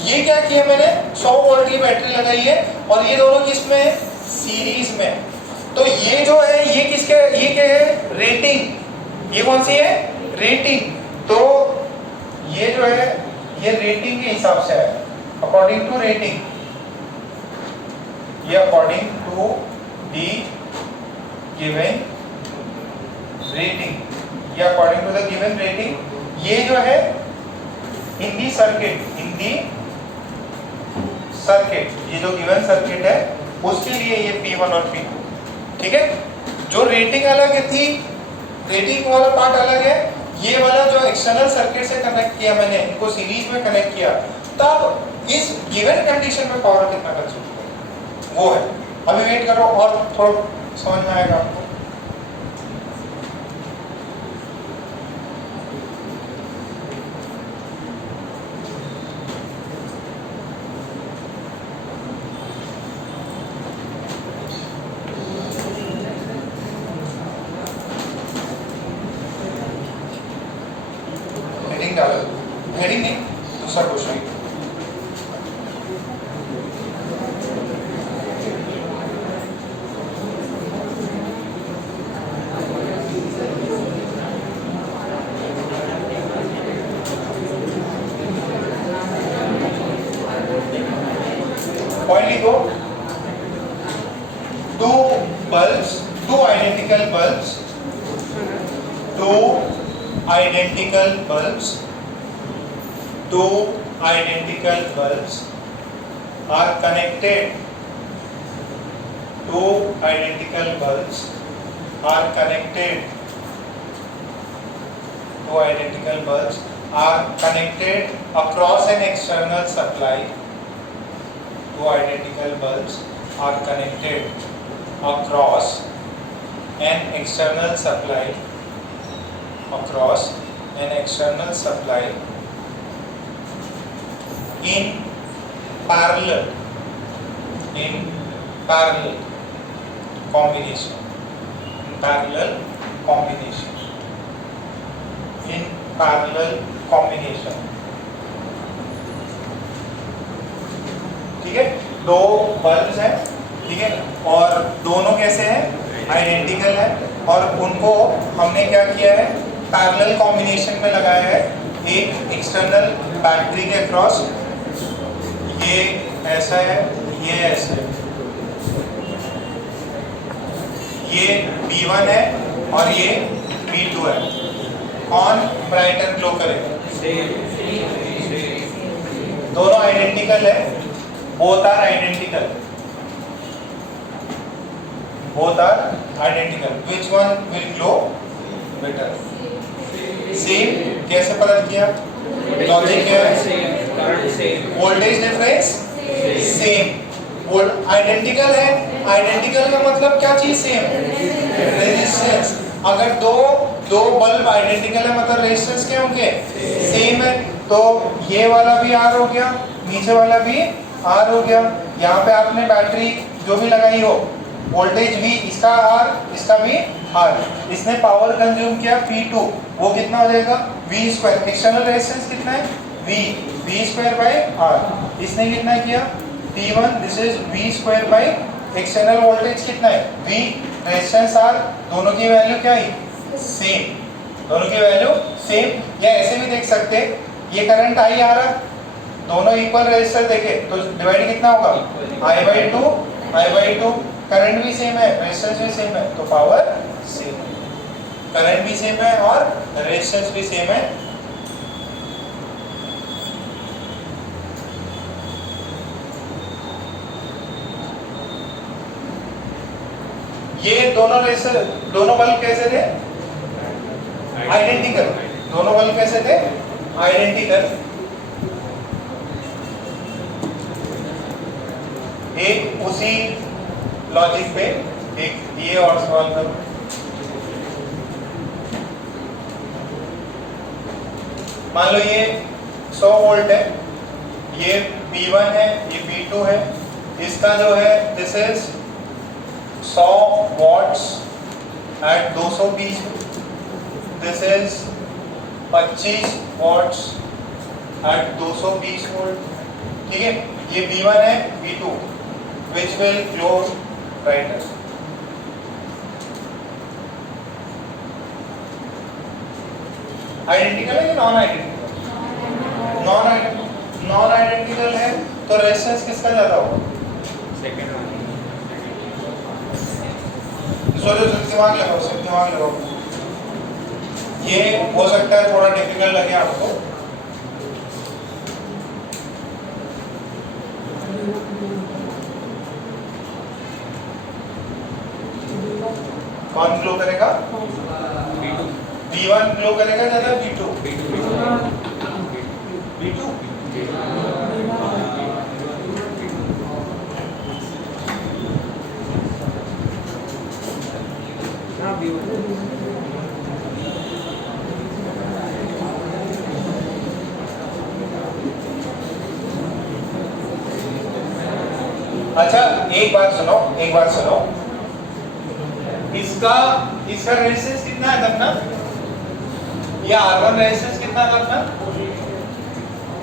ये क्या किया मैंने, 100 वोल्ट की बैटरी लगाई है और ये दोनों किस में है, सीरीज में। तो ये जो है ये किसके, ये क्या है, रेटिंग। ये कौन सी है, रेटिंग। तो ये जो है ये रेटिंग के हिसाब से है, अकॉर्डिंग टू रेटिंग, ये according to the given rating, ये according to the given rating. ये जो है इन दी सर्किट, ये जो गिवन सर्किट है उसके लिए ये P1 और P2, ठीक है। जो रेटिंग अलग थी, रेटिंग वाला पार्ट अलग है, ये वाला जो एक्सटर्नल सर्किट से कनेक्ट किया मैंने, इनको सीरीज में कनेक्ट किया, तब इस गिवन कंडीशन में पावर कितना कंज्यूम करेगा वो है। अभी वेट करो और थोड़ा समझ में आएगा आपको। हेडिंग डालो, हेडिंग नहीं, दूसरा क्वेश्चन। पॉइंट लिखो, two bulbs, two identical bulbs are connected. Two identical bulbs are connected. Two identical bulbs are connected across an external supply. Two identical bulbs are connected across an external supply. Across an external supply in parallel combination. In parallel combination. ठीक है, दो bulbs हैं, ठीक है, और दोनों कैसे हैं, आइडेंटिकल है, और उनको हमने क्या किया है, पैरेलल कॉम्बिनेशन में लगाया है। एक एक्सटर्नल बैटरी के अक्रॉस, ये ऐसा है, ये ऐसा है, ये B1 है और ये V2 है। कौन ब्राइटर ग्लो करेगा? दोनों आइडेंटिकल है, both are identical, both are identical, which one will glow better? Same कैसे पता किया? लॉजिक क्या है? वोल्टेज डिफरेंस सेम, आइडेंटिकल है, आइडेंटिकल का मतलब क्या चीज सेम? रेजिस्टेंस। अगर दो बल्ब आइडेंटिकल है मतलब रेजिस्टेंस क्या होंगे? सेम है। तो ये वाला भी आर हो गया, नीचे वाला भी आर हो गया। यहाँ पे आपने बैटरी जो भी लगाई हो, वोल्टेज V, इसका आर, इसका भी आर, इसने पावर कंज्यूम किया P2, वो कितना हो जाएगा? V square. एक्सटर्नल रेजिस्टेंस कितना है? V square by R. इसने कितना किया? P1, this is V square by external voltage कितना है? V, रेजिस्टेंस आर, दोनों की वैल्यू क्या है? सेम, दोनों की वैल्यू सेम। या ऐसे भी देख सकते, ये करंट I आ रहा, दोनों इक्वल रेजिस्टर देखे तो डिवाइड कितना होगा? I/2 करंट भी सेम है, रेजिस्टेंस भी सेम है, तो पावर सेम है। करंट भी सेम है और रेजिस्टेंस भी सेम है। ये दोनों रेजिस्टर, दोनों बल्ब कैसे थे? आइडेंटिकल। दोनों बल्ब कैसे थे? आइडेंटिकल। एक उसी लॉजिक पे एक ये और सवाल करो। मान लो ये 100 वोल्ट है, ये P1 है, ये P2 है, इसका जो है this is 100 watts at 220, this is 25 watts at 220 volt. ठीक है, ये V1 है, V2, which will glow brighter? Identical है या नॉन आइडेंटिकल? नॉन आइडेंटिकल है तो रेजिस्टेंस किसका ज्यादा होगा? Second one. दिमाग लगाओ। ये हो सकता है थोड़ा डिफिकल्ट लगे आपको। कौन ग्लो करेगा? V1 ग्लो करेगा ज्यादा, V2? V2? अच्छा एक बात सुनो, इसका रेजिस्टेंस कितना है अपना? ये R1 रेजिस्टेंस कितना है अपना?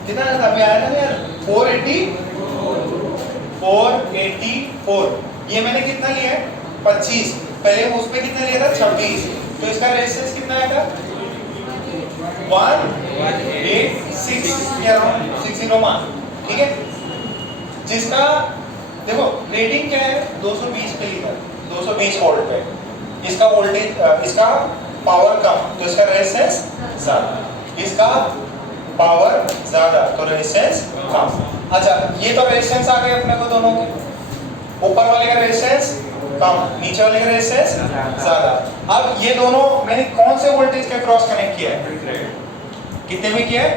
कितना था अभी आया था ना यार? 484। ये मैंने कितना लिया है? 25। पहले उस पे कितना लिया था? 26। तो इसका रेजिस्टेंस कितना आएगा? 186 या अराउंड 601। ठीक है, जिसका देखो रेटिंग क्या है? 220 पे लिखा है, 220 वोल्ट पे। इसका वोल्टेज, इसका पावर कम तो इसका रेजिस्टेंस ज्यादा, इसका पावर ज्यादा तो रेजिस्टेंस कम। अच्छा ये तो रेजिस्टेंस आ गए अपने को दोनों के, ऊपर वाले का रेजिस्टेंस कम, नीचे वाले का रेजिस्टेंस ज्यादा। अब ये दोनों मैंने कौन से वोल्टेज के क्रॉस कनेक्ट किया है? कितने में किया है?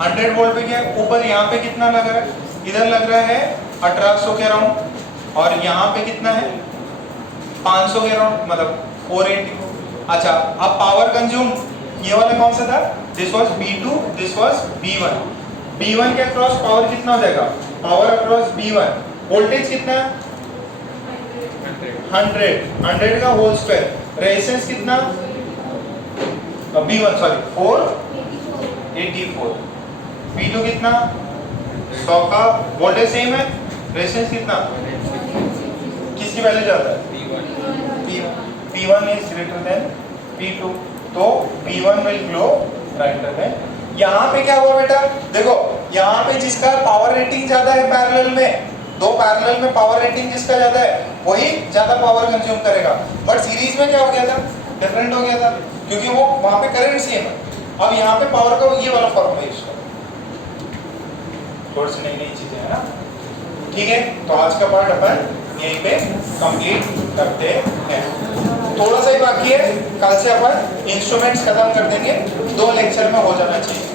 100 वोल्ट पे किया है। ऊपर यहाँ पे कितना लग रहा है? इधर लग रहा है 1800 के अराउंड, और यहाँ पे कितना है? 500 के अराउंड, मतलब 480। अच्छा अब पावर कंज्यूम ये वाला कौन सा था? This was B2, this was B1। B1 के अक्रॉस पावर कितना हो जाएगा? पावर अक्रॉस B1 वोल्टेज कितना है? 100 का होल स्क्वायर। रेजिस्टेंस कितना? B1 sorry 484। B2 कितना? 100 का, वोल्टेज सेम है, रेजिस्टेंस कितना? किसकी वैल्यू ज्यादा है? P1 is greater than P2, तो P1 will glow brighter than। यहाँ पे क्या हुआ बेटा? देखो यहाँ पे जिसका पावर रेटिंग ज्यादा है पैरेलल में, दो पैरेलल में पावर रेटिंग जिसका ज्यादा है वही ज्यादा पावर कंज्यूम करेगा। बट सीरीज में क्या हो गया था? डिफरेंट हो गया था क्योंकि वो वहां पे करंट सेम है। अब यहाँ पे पावर का ये वाला फॉर्मूला यूज करो, थोड़ी सी नई नई चीजें है ना। ठीक है, तो आज का पार्ट अपन यहीं पे कंप्लीट करते हैं। थोड़ा सा ही बाकी है, कल से अपन इंस्ट्रूमेंट्स खत्म कर देंगे, 2 लेक्चर में हो जाना चाहिए।